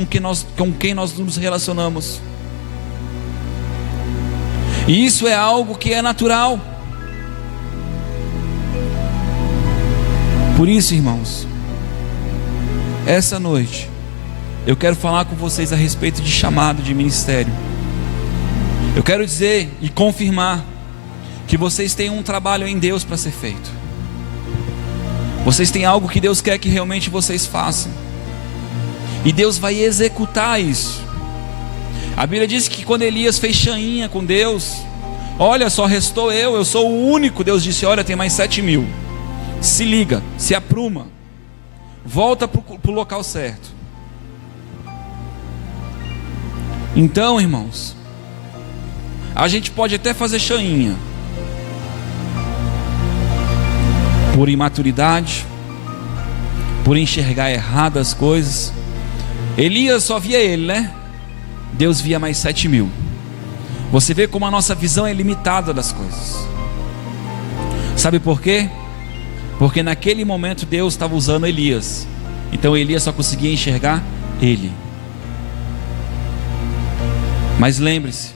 com quem nós nos relacionamos. E isso é algo que é natural. Por isso, irmãos, essa noite eu quero falar com vocês a respeito de chamado de ministério. Eu quero dizer e confirmar que vocês têm um trabalho em Deus para ser feito. Vocês têm algo que Deus quer que realmente vocês façam, e Deus vai executar isso. A Bíblia diz que quando Elias fez chainha com Deus, olha, só restou eu sou o único. Deus disse, olha, tem mais 7.000. Se liga, se apruma, volta para o local certo. Então, irmãos, a gente pode até fazer chainha por imaturidade, por enxergar errado as coisas. Elias só via ele, né? Deus via mais 7.000. Você vê como a nossa visão é limitada das coisas. Sabe por quê? Porque naquele momento Deus estava usando Elias. Então Elias só conseguia enxergar ele. Mas lembre-se,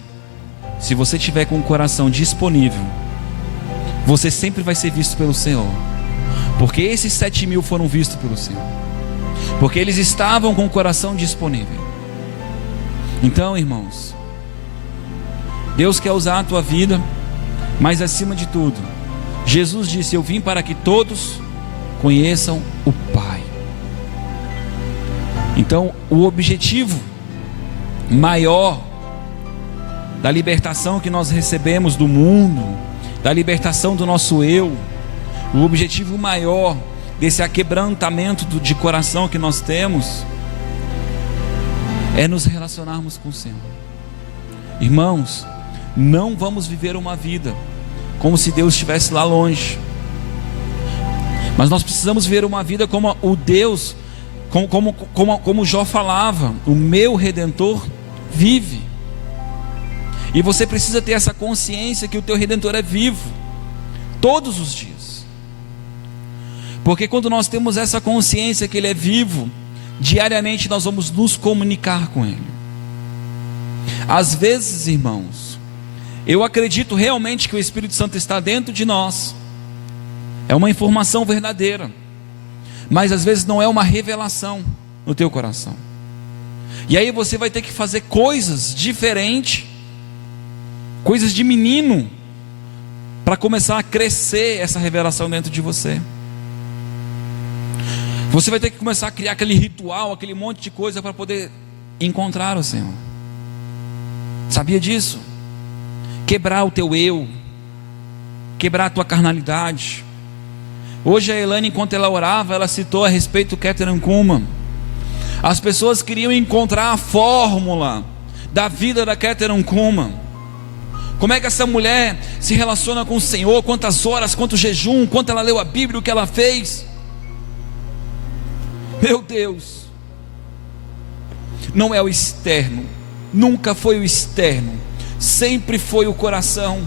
se você tiver com o coração disponível, você sempre vai ser visto pelo Senhor. Porque esses 7.000 foram vistos pelo Senhor, porque eles estavam com o coração disponível. Então, irmãos, Deus quer usar a tua vida, mas acima de tudo, Jesus disse, eu vim para que todos conheçam o Pai. Então, o objetivo maior da libertação que nós recebemos do mundo, da libertação do nosso eu, o objetivo maior desse aquebrantamento de coração que nós temos, é nos relacionarmos com o Senhor. Irmãos, não vamos viver uma vida como se Deus estivesse lá longe, mas nós precisamos viver uma vida como o Deus, como Jó falava, o meu Redentor vive. E você precisa ter essa consciência que o teu Redentor é vivo, todos os dias. Porque quando nós temos essa consciência que Ele é vivo, diariamente nós vamos nos comunicar com Ele. Às vezes, irmãos, eu acredito realmente que o Espírito Santo está dentro de nós, é uma informação verdadeira, mas às vezes não é uma revelação no teu coração. E aí você vai ter que fazer coisas diferentes, coisas de menino, para começar a crescer essa revelação dentro de você. Você vai ter que começar a criar aquele ritual, aquele monte de coisa para poder encontrar o Senhor. Sabia disso? Quebrar o teu eu, quebrar a tua carnalidade. Hoje a Elaine, enquanto ela orava, ela citou a respeito do Kathryn Kuhlman. As pessoas queriam encontrar a fórmula da vida da Kathryn Kuhlman. Como é que essa mulher se relaciona com o Senhor, quantas horas, quanto jejum, quanto ela leu a Bíblia, o que ela fez. Meu Deus, não é o externo, nunca foi o externo, sempre foi o coração.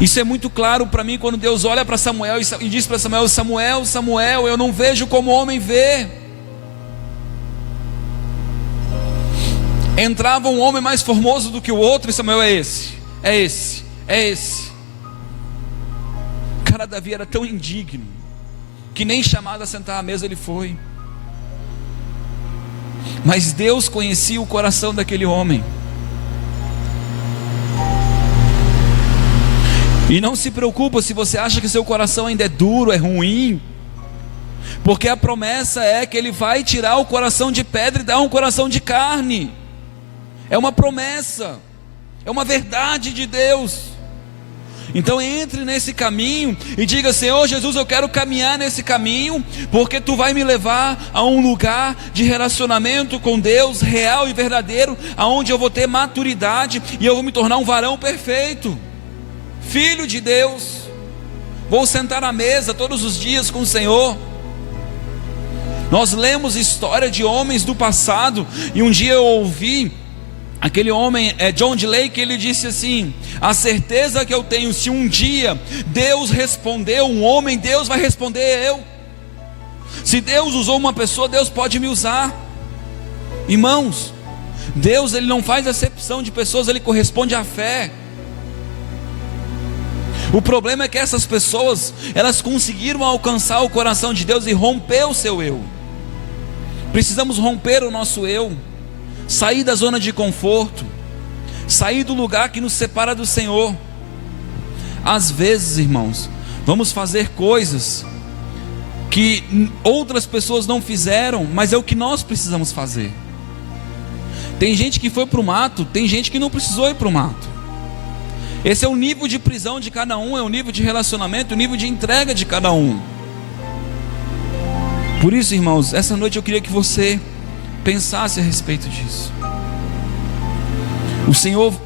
Isso é muito claro para mim quando Deus olha para Samuel e diz para Samuel, Samuel, Samuel, eu não vejo como o homem vê. Entrava um homem mais formoso do que o outro, e Samuel, é esse, é esse, é esse. Cara, Davi era tão indigno que nem chamado a sentar à mesa ele foi. Mas Deus conhecia o coração daquele homem. E não se preocupa se você acha que seu coração ainda é duro, é ruim, porque a promessa é que Ele vai tirar o coração de pedra e dar um coração de carne. É uma promessa, é uma verdade de Deus. Então entre nesse caminho e diga, Senhor Jesus, eu quero caminhar nesse caminho, porque Tu vai me levar a um lugar de relacionamento com Deus, real e verdadeiro, aonde eu vou ter maturidade, e eu vou me tornar um varão perfeito, filho de Deus. Vou sentar à mesa todos os dias com o Senhor. Nós lemos história de homens do passado, e um dia eu ouvi aquele homem, John D. Lake, ele disse assim: a certeza que eu tenho, se um dia Deus respondeu um homem, Deus vai responder eu. Se Deus usou uma pessoa, Deus pode me usar. Irmãos, Deus, Ele não faz acepção de pessoas, Ele corresponde à fé. O problema é que essas pessoas, elas conseguiram alcançar o coração de Deus e romper o seu eu. Precisamos romper o nosso eu, sair da zona de conforto, sair do lugar que nos separa do Senhor. Às vezes, irmãos, vamos fazer coisas que outras pessoas não fizeram, mas é o que nós precisamos fazer. Tem gente que foi para o mato, tem gente que não precisou ir para o mato. Esse é o nível de prisão de cada um, é o nível de relacionamento, o nível de entrega de cada um. Por isso, irmãos, essa noite eu queria que você pensasse a respeito disso.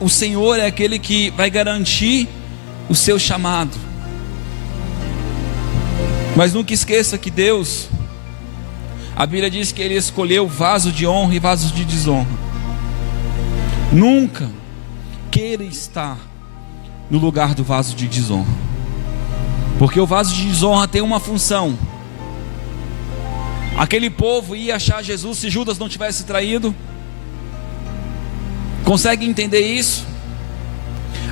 O Senhor é aquele que vai garantir o seu chamado. Mas nunca esqueça que Deus, a Bíblia diz que Ele escolheu vaso de honra e vasos de desonra. Nunca queira estar no lugar do vaso de desonra, porque o vaso de desonra tem uma função. Aquele povo ia achar Jesus se Judas não tivesse traído. Consegue entender isso?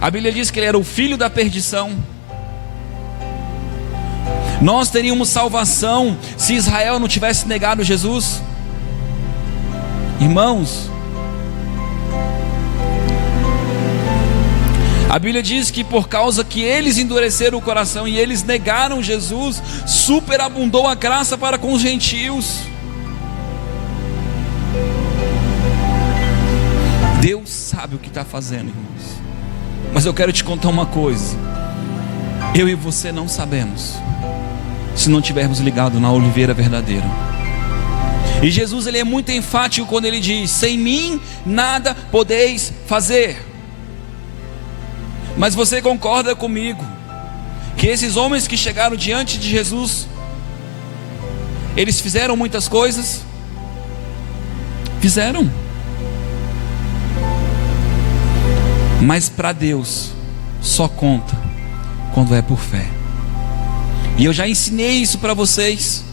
A Bíblia diz que ele era o filho da perdição. Nós teríamos salvação se Israel não tivesse negado Jesus. Irmãos, a Bíblia diz que por causa que eles endureceram o coração e eles negaram Jesus, superabundou a graça para com os gentios. Deus sabe o que está fazendo, irmãos. Mas eu quero te contar uma coisa: eu e você não sabemos, se não tivermos ligado na oliveira verdadeira. E Jesus, ele é muito enfático quando ele diz: sem mim nada podeis fazer. Mas você concorda comigo que esses homens que chegaram diante de Jesus, eles fizeram muitas coisas? Fizeram. Mas para Deus só conta quando é por fé. E eu já ensinei isso para vocês.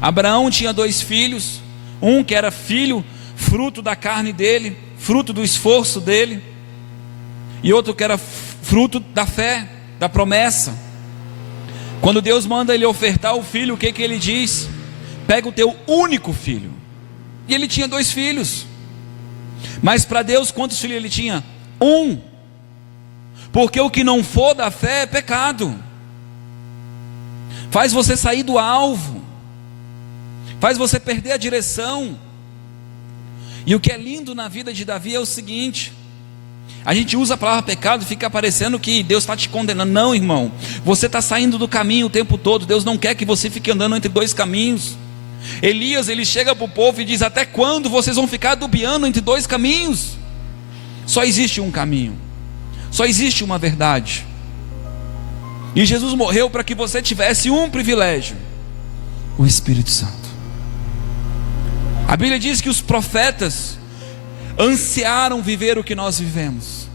Abraão tinha 2 filhos, um que era filho fruto da carne dele, fruto do esforço dele, e outro que era fruto da fé, da promessa. Quando Deus manda ele ofertar o filho, o que ele diz? Pega o teu único filho. E ele tinha 2 filhos. Mas para Deus, quantos filhos ele tinha? 1. Porque o que não for da fé é pecado. Faz você sair do alvo, faz você perder a direção. E o que é lindo na vida de Davi é o seguinte: a gente usa a palavra pecado e fica parecendo que Deus está te condenando. Não, irmão, você está saindo do caminho o tempo todo. Deus não quer que você fique andando entre 2 caminhos. Elias, ele chega para o povo e diz: até quando vocês vão ficar dubiando entre 2 caminhos? Só existe um caminho, só existe uma verdade. E Jesus morreu para que você tivesse um privilégio: o Espírito Santo. A Bíblia diz que os profetas ansiaram viver o que nós vivemos.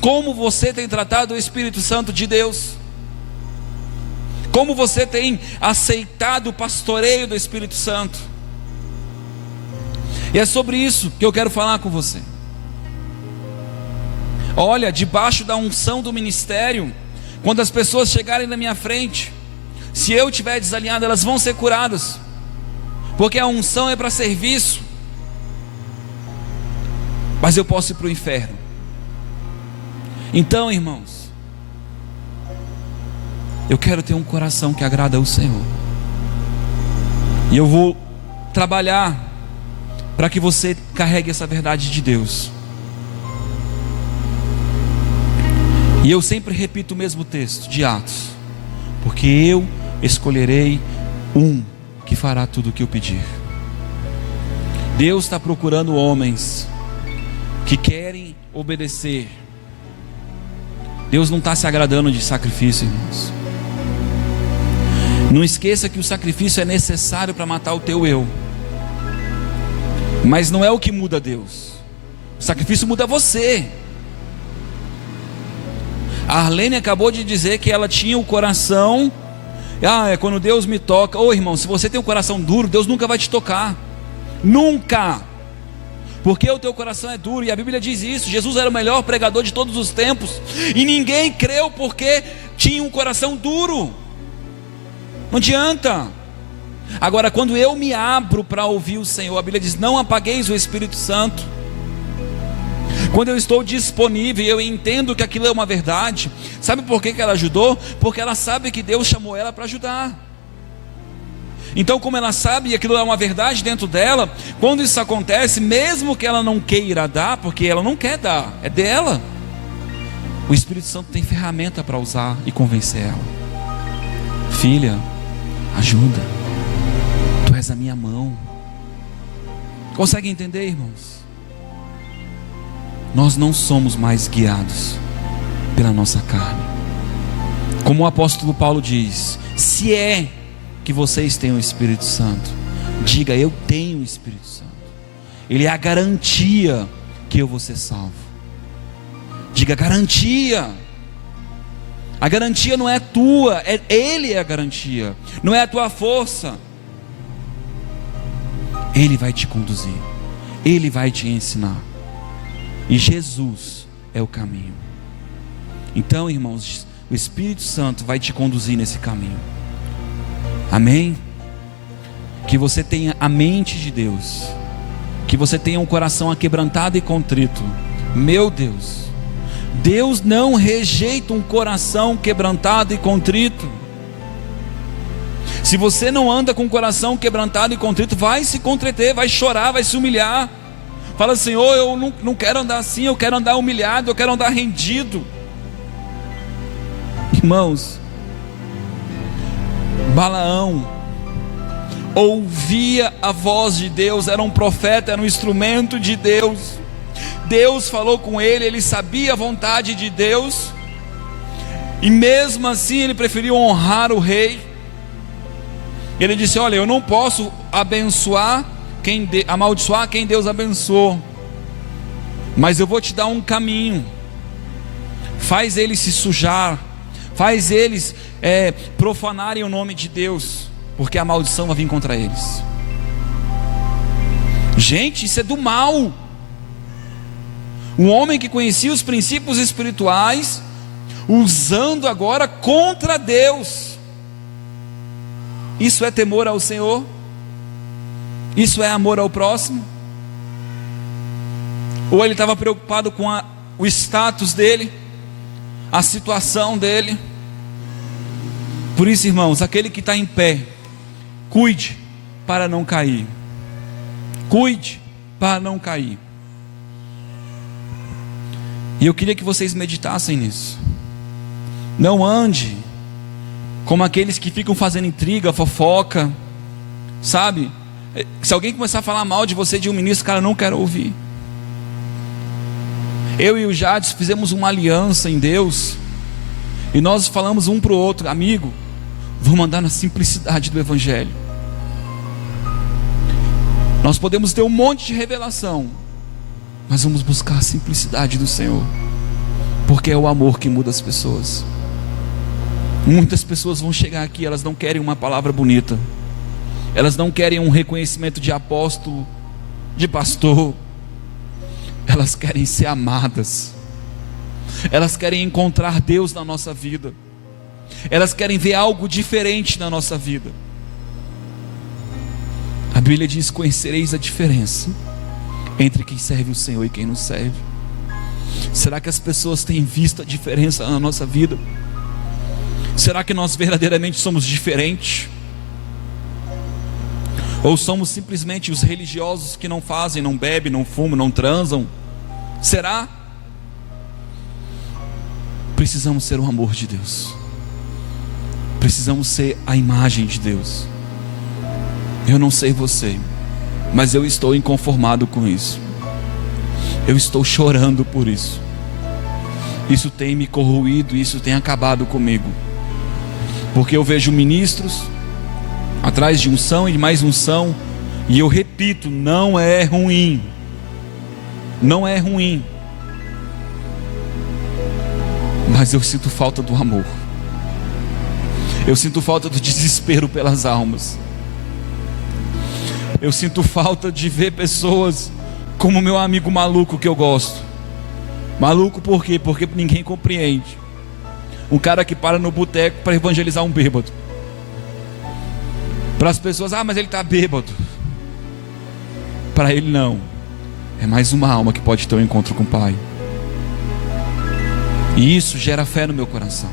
Como você tem tratado o Espírito Santo de Deus? Como você tem aceitado o pastoreio do Espírito Santo? E é sobre isso que eu quero falar com você. Olha, debaixo da unção do ministério, quando as pessoas chegarem na minha frente, se eu estiver desalinhado, elas vão ser curadas, porque a unção é para serviço. Mas eu posso ir para o inferno. Então, irmãos, eu quero ter um coração que agrada ao Senhor, e eu vou trabalhar para que você carregue essa verdade de Deus. E eu sempre repito o mesmo texto de Atos: porque eu escolherei um que fará tudo o que eu pedir. Deus está procurando homens que querem obedecer. Deus não está se agradando de sacrifício, irmãos. Não esqueça que o sacrifício é necessário para matar o teu eu, mas não é o que muda Deus. O sacrifício muda você. A Arlene acabou de dizer que ela tinha o coração, é quando Deus me toca. Irmão, se você tem um coração duro, Deus nunca vai te tocar. Nunca. Porque o teu coração é duro. E a Bíblia diz isso. Jesus era o melhor pregador de todos os tempos, e ninguém creu porque tinha um coração duro. Não adianta. Agora, quando eu me abro para ouvir o Senhor, a Bíblia diz: não apagueis o Espírito Santo. Quando eu estou disponível e eu entendo que aquilo é uma verdade, sabe por que ela ajudou? Porque ela sabe que Deus chamou ela para ajudar. Então, como ela sabe e aquilo é uma verdade dentro dela, quando isso acontece, mesmo que ela não queira dar, porque ela não quer dar, é dela, o Espírito Santo tem ferramenta para usar e convencer ela. Filha, ajuda, tu és a minha mão. Consegue entender, irmãos? Nós não somos mais guiados pela nossa carne. Como o apóstolo Paulo diz: se é que vocês têm o Espírito Santo, diga: eu tenho o Espírito Santo. Ele é a garantia que eu vou ser salvo. Diga: garantia. A garantia não é tua, Ele é a garantia, não é a tua força. Ele vai te conduzir, Ele vai te ensinar, e Jesus é o caminho. Então, irmãos, o Espírito Santo vai te conduzir nesse caminho. Amém? Que você tenha a mente de Deus, que você tenha um coração aquebrantado e contrito. Meu Deus, Deus não rejeita um coração quebrantado e contrito. Se você não anda com o coração quebrantado e contrito, vai se contreter, vai chorar, vai se humilhar. Fala: Senhor, eu não quero andar assim, eu quero andar humilhado, eu quero andar rendido. Irmãos, Balaão ouvia a voz de Deus, era um profeta, era um instrumento de Deus. Deus falou com ele, ele sabia a vontade de Deus, e mesmo assim ele preferiu honrar o rei. Ele disse: olha, eu não posso amaldiçoar quem Deus abençoou, mas eu vou te dar um caminho. Faz eles se sujar, faz eles profanarem o nome de Deus, porque a maldição vai vir contra eles. Gente, isso é do mal. Um homem que conhecia os princípios espirituais, usando agora contra Deus. Isso é temor ao Senhor? Isso é amor ao próximo? Ou ele estava preocupado com o status dele, a situação dele? Por isso, irmãos, aquele que está em pé, cuide para não cair. Cuide para não cair. E eu queria que vocês meditassem nisso. Não ande como aqueles que ficam fazendo intriga, fofoca, sabe? Se alguém começar a falar mal de você, de um ministro, cara, não quero ouvir. Eu e o Jades fizemos uma aliança em Deus, e nós falamos um para o outro: amigo, vamos andar na simplicidade do Evangelho. Nós podemos ter um monte de revelação, mas vamos buscar a simplicidade do Senhor, porque é o amor que muda as pessoas. Muitas pessoas vão chegar aqui, elas não querem uma palavra bonita, elas não querem um reconhecimento de apóstolo, de pastor, elas querem ser amadas, elas querem encontrar Deus na nossa vida, elas querem ver algo diferente na nossa vida. A Bíblia diz: conhecereis a diferença entre quem serve o Senhor e quem não serve. Será que as pessoas têm visto a diferença na nossa vida? Será que nós verdadeiramente somos diferentes? Ou somos simplesmente os religiosos que não fazem, não bebem, não fumam, não transam? Será? Precisamos ser o amor de Deus, precisamos ser a imagem de Deus. Eu não sei você, mas eu estou inconformado com isso. Eu estou chorando por isso. Isso tem me corroído, isso tem acabado comigo. Porque eu vejo ministros atrás de unção e de mais unção, e eu repito, não é ruim. Não é ruim. Mas eu sinto falta do amor. Eu sinto falta do desespero pelas almas. Eu sinto falta de ver pessoas como meu amigo maluco que eu gosto. Maluco por quê? Porque ninguém compreende. Um cara que para no boteco para evangelizar um bêbado. Para as pessoas, mas ele está bêbado. Para ele não. É mais uma alma que pode ter um encontro com o Pai. E isso gera fé no meu coração.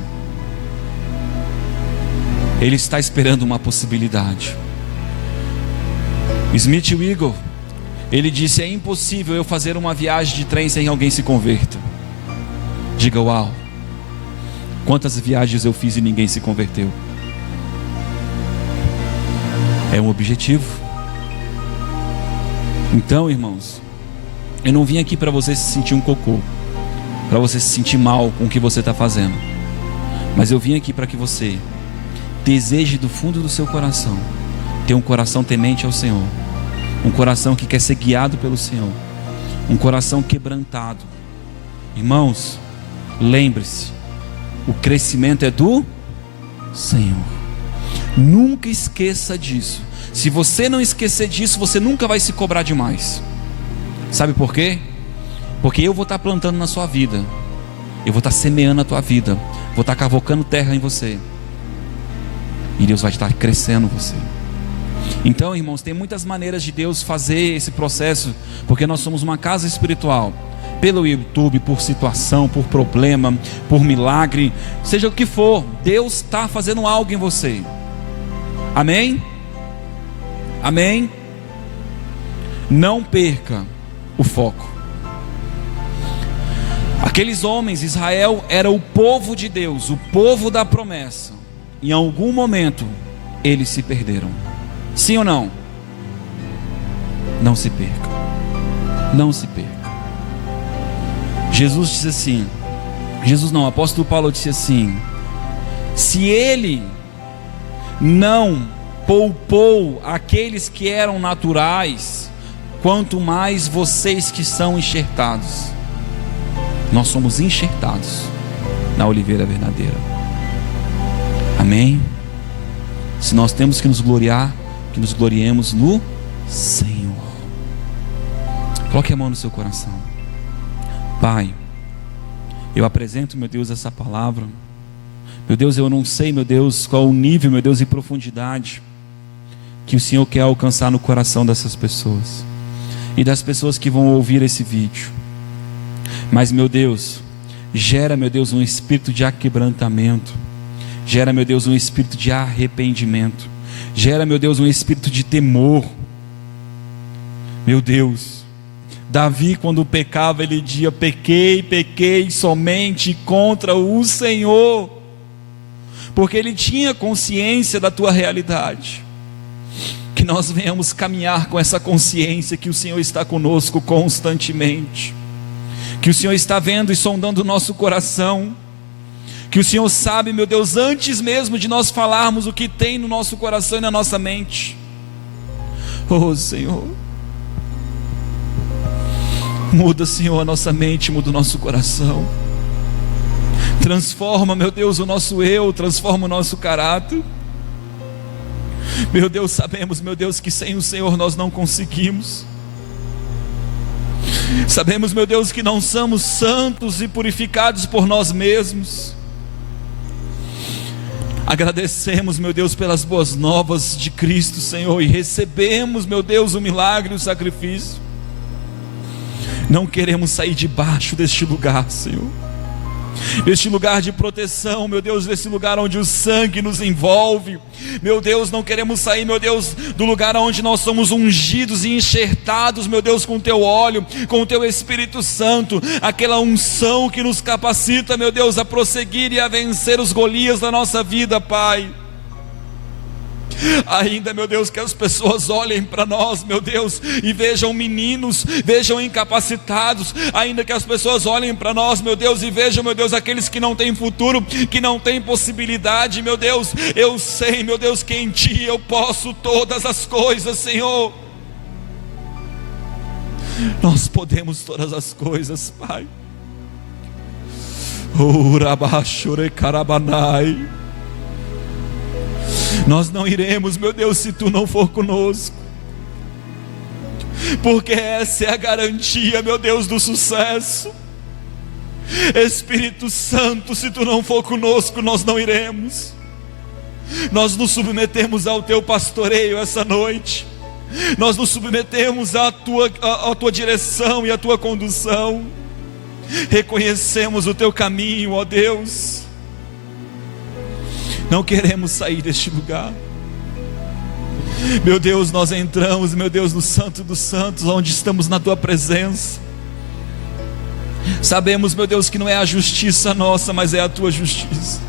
Ele está esperando uma possibilidade. Smith Wiggle, ele disse: é impossível eu fazer uma viagem de trem sem alguém se converta. Diga uau. Quantas viagens eu fiz e ninguém se converteu? É um objetivo. Então, irmãos, eu não vim aqui para você se sentir um cocô, para você se sentir mal com o que você está fazendo, mas eu vim aqui para que você deseje do fundo do seu coração ter um coração temente ao Senhor, um coração que quer ser guiado pelo Senhor, um coração quebrantado. Irmãos, lembre-se, o crescimento é do Senhor. Nunca esqueça disso. Se você não esquecer disso, você nunca vai se cobrar demais. Sabe por quê? Porque eu vou estar plantando na sua vida, eu vou estar semeando a tua vida, vou estar cavocando terra em você, e Deus vai estar crescendo você. Então, irmãos, tem muitas maneiras de Deus fazer esse processo, porque nós somos uma casa espiritual. Pelo YouTube, por situação, por problema, por milagre, seja o que for, Deus está fazendo algo em você. Amém? Amém? Não perca o foco. Aqueles homens, Israel era o povo de Deus, o povo da promessa. Em algum momento eles se perderam. Sim ou não? Não se perca. Não se perca. Jesus disse assim, o apóstolo Paulo disse assim: se ele não poupou aqueles que eram naturais, quanto mais vocês que são enxertados. Nós somos enxertados na oliveira verdadeira. Amém? Se nós temos que nos gloriar, que nos gloriemos no Senhor. Coloque a mão no seu coração. Pai, eu apresento, meu Deus, essa palavra. Meu Deus, eu não sei, meu Deus, qual o nível, meu Deus, e profundidade que o Senhor quer alcançar no coração dessas pessoas e das pessoas que vão ouvir esse vídeo. Mas, meu Deus, gera, meu Deus, um espírito de aquebrantamento. Gera, meu Deus, um espírito de arrependimento. Gera, meu Deus, um espírito de temor. Meu Deus, Davi, quando pecava, ele dizia: pequei somente contra o Senhor. Porque ele tinha consciência da tua realidade. Que nós venhamos caminhar com essa consciência que o Senhor está conosco constantemente, que o Senhor está vendo e sondando o nosso coração, que o Senhor sabe, meu Deus, antes mesmo de nós falarmos o que tem no nosso coração e na nossa mente. Oh Senhor, muda, Senhor, a nossa mente, muda o nosso coração, transforma, meu Deus, o nosso eu, transforma o nosso caráter. Meu Deus, sabemos, meu Deus, que sem o Senhor nós não conseguimos. Sabemos, meu Deus, que não somos santos e purificados por nós mesmos. Agradecemos, meu Deus, pelas boas novas de Cristo, Senhor, e recebemos, meu Deus, o milagre e o sacrifício. Não queremos sair debaixo deste lugar, Senhor, deste lugar de proteção, meu Deus, desse lugar onde o sangue nos envolve. Meu Deus, não queremos sair, meu Deus, do lugar onde nós somos ungidos e enxertados, meu Deus, com o teu óleo, com o teu Espírito Santo, aquela unção que nos capacita, meu Deus, a prosseguir e a vencer os Golias da nossa vida, Pai. Ainda, meu Deus, que as pessoas olhem para nós, meu Deus, e vejam meninos, vejam incapacitados. Ainda que as pessoas olhem para nós, meu Deus, e vejam, meu Deus, aqueles que não têm futuro, que não têm possibilidade, meu Deus. Eu sei, meu Deus, que em Ti eu posso todas as coisas, Senhor. Nós podemos todas as coisas, Pai. Nós não iremos, meu Deus, se Tu não for conosco. porque essa é a garantia, meu Deus, do sucesso. Espírito Santo, se tu não for conosco, nós não iremos. Nós nos submetemos ao teu pastoreio essa noite, nós nos submetemos à tua direção e à tua condução, reconhecemos o teu caminho, ó Deus. Não queremos sair deste lugar. Meu Deus, nós entramos, meu Deus, no Santo dos Santos, onde estamos na tua presença. Sabemos, meu Deus, que não é a justiça nossa, mas é a tua justiça.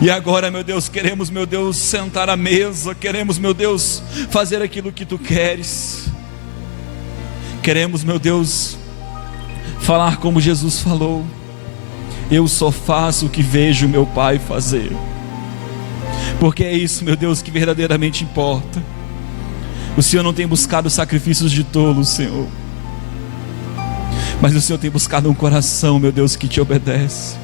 E agora, meu Deus, queremos, meu Deus, sentar à mesa, queremos, meu Deus, fazer aquilo que tu queres. Queremos, meu Deus, falar como Jesus falou: eu só faço o que vejo meu Pai fazer. Porque é isso, meu Deus, que verdadeiramente importa. O Senhor não tem buscado sacrifícios de tolos, Senhor, mas o Senhor tem buscado um coração, meu Deus, que te obedece.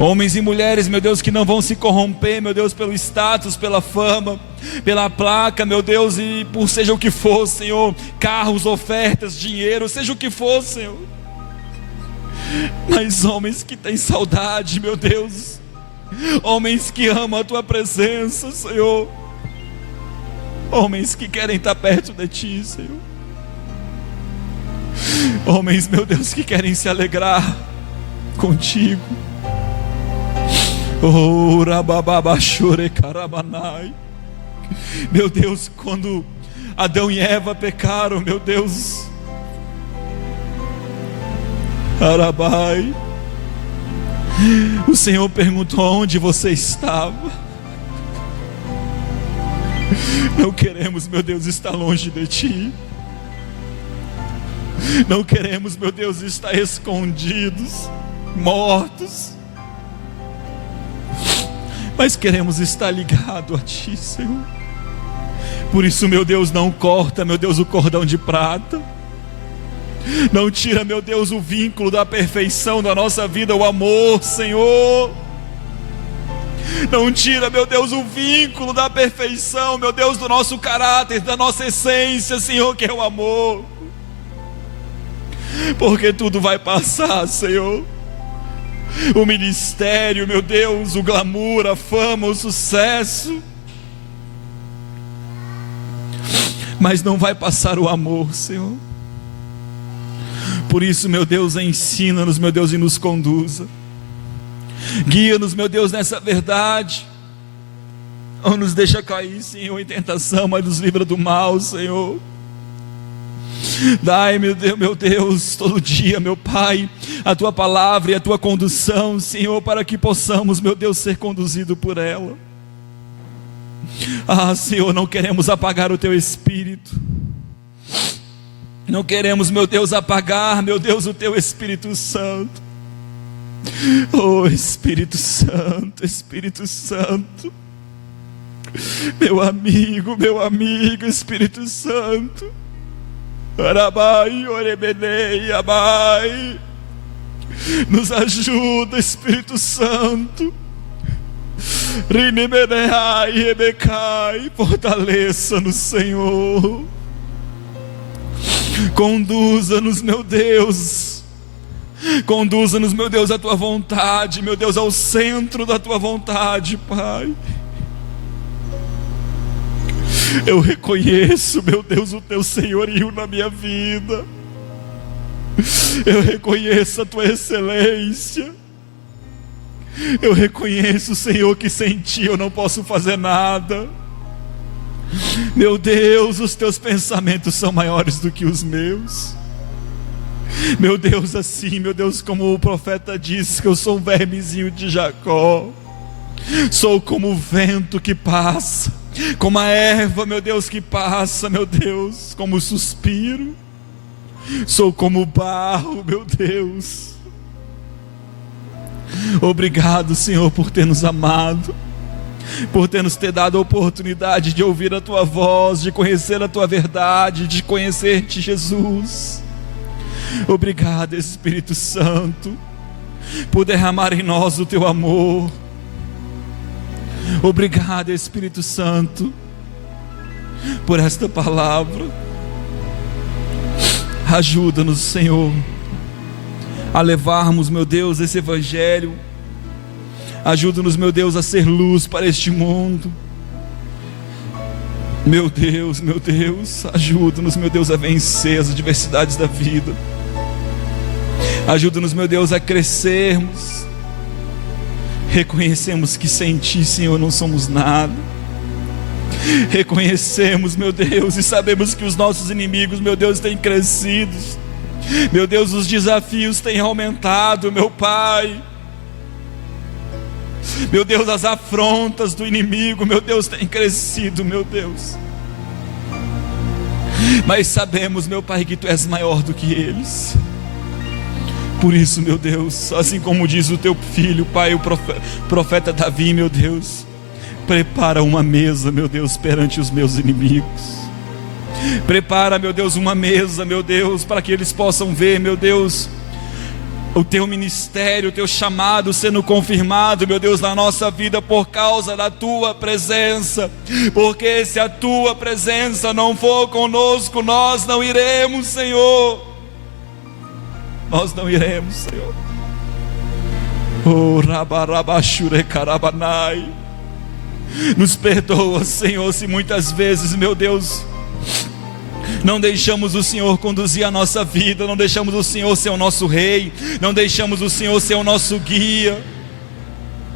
Homens e mulheres, meu Deus, que não vão se corromper, meu Deus, pelo status, pela fama, pela placa, meu Deus, e por seja o que for, Senhor, carros, ofertas, dinheiro, seja o que for, Senhor. Mas homens que têm saudade, meu Deus, homens que amam a tua presença, Senhor, homens que querem estar perto de ti, Senhor, homens, meu Deus, que querem se alegrar contigo. Oh, rabababachure carabanai. Meu Deus, quando Adão e Eva pecaram, meu Deus, arabai, o Senhor perguntou: onde você estava? Não queremos, meu Deus, estar longe de ti. Não queremos, meu Deus, estar escondidos, mortos, mas queremos estar ligado a ti, Senhor. Por isso, meu Deus, não corta, meu Deus, o cordão de prata. Não tira, meu Deus, o vínculo da perfeição da nossa vida, o amor, Senhor. Não tira, meu Deus, o vínculo da perfeição, meu Deus, do nosso caráter, da nossa essência, Senhor, que é o amor. Porque tudo vai passar, Senhor. O ministério, meu Deus, o glamour, a fama, o sucesso, mas não vai passar o amor, Senhor. Por isso, meu Deus, ensina-nos, meu Deus, e nos conduza. Guia-nos, meu Deus, nessa verdade. Não nos deixa cair, Senhor, em tentação, mas nos livra do mal, Senhor. Dai, meu Deus, todo dia, meu Pai, a tua palavra e a tua condução, Senhor, para que possamos, meu Deus, ser conduzido por ela. Ah, Senhor, não queremos apagar o teu Espírito. Não queremos, meu Deus, apagar, meu Deus, o teu Espírito Santo. Oh, Espírito Santo, Espírito Santo, meu amigo, Espírito Santo. Arabai, orebenei, abai. Nos ajuda, Espírito Santo. Rinemenei, ebecai. Fortaleça-nos, Senhor. Conduza-nos, meu Deus. Conduza-nos, meu Deus, à tua vontade, meu Deus, ao centro da tua vontade, Pai. Eu reconheço, meu Deus, o teu senhorio na minha vida. Eu reconheço a tua excelência. Eu reconheço, Senhor, que sem ti eu não posso fazer nada. Meu Deus, os teus pensamentos são maiores do que os meus. Meu Deus, assim, meu Deus, como o profeta disse, que eu sou um vermezinho de Jacó. Sou como o vento que passa, como a erva, meu Deus, que passa, meu Deus, como o suspiro. Sou como o barro, meu Deus. Obrigado, Senhor, por ter nos amado, por ter nos dado a oportunidade de ouvir a tua voz, de conhecer a tua verdade, de conhecer-te, Jesus. Obrigado, Espírito Santo, por derramar em nós o teu amor. Obrigado, Espírito Santo, por esta palavra. Ajuda-nos, Senhor, a levarmos, meu Deus, esse evangelho. Ajuda-nos, meu Deus, a ser luz para este mundo. Meu Deus, ajuda-nos, meu Deus, a vencer as adversidades da vida. Ajuda-nos, meu Deus, a crescermos. Reconhecemos que sem Ti, Senhor, não somos nada. Reconhecemos, meu Deus, e sabemos que os nossos inimigos, meu Deus, têm crescido. Meu Deus, os desafios têm aumentado, meu Pai. Meu Deus, as afrontas do inimigo, meu Deus, têm crescido, meu Deus. Mas sabemos, meu Pai, que Tu és maior do que eles. Por isso, meu Deus, assim como diz o Teu filho, Pai, o profeta Davi, meu Deus, prepara uma mesa, meu Deus, perante os meus inimigos. Prepara, meu Deus, uma mesa, meu Deus, para que eles possam ver, meu Deus, o Teu ministério, o Teu chamado sendo confirmado, meu Deus, na nossa vida por causa da Tua presença. Porque se a Tua presença não for conosco, nós não iremos, Senhor. Nós não iremos, Senhor. Oh, rabarabashure carabanai. Nos perdoa, Senhor, se muitas vezes, meu Deus, não deixamos o Senhor conduzir a nossa vida, não deixamos o Senhor ser o nosso rei, não deixamos o Senhor ser o nosso guia.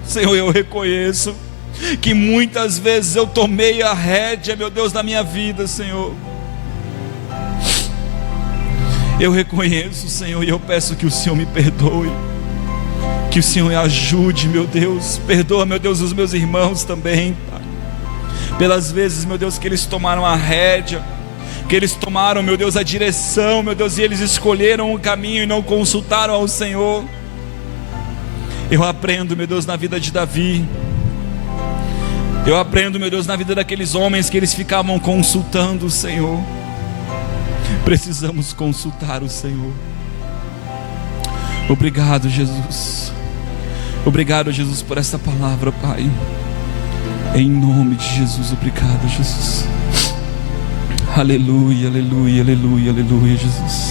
Senhor, eu reconheço que muitas vezes eu tomei a rédea, meu Deus, da minha vida, Senhor. Eu reconheço, Senhor, e eu peço que o Senhor me perdoe, que o Senhor me ajude, meu Deus. Perdoa, meu Deus, os meus irmãos também, Pai, pelas vezes, meu Deus, que eles tomaram a rédea, que eles tomaram, meu Deus, a direção, meu Deus, e eles escolheram o caminho e não consultaram ao Senhor. Eu aprendo, meu Deus, na vida de Davi. Eu aprendo, meu Deus, na vida daqueles homens que eles ficavam consultando o Senhor. Precisamos consultar o Senhor. Obrigado, Jesus. Obrigado, Jesus, por essa palavra, Pai. Em nome de Jesus, obrigado, Jesus. Aleluia, aleluia, aleluia, aleluia, Jesus.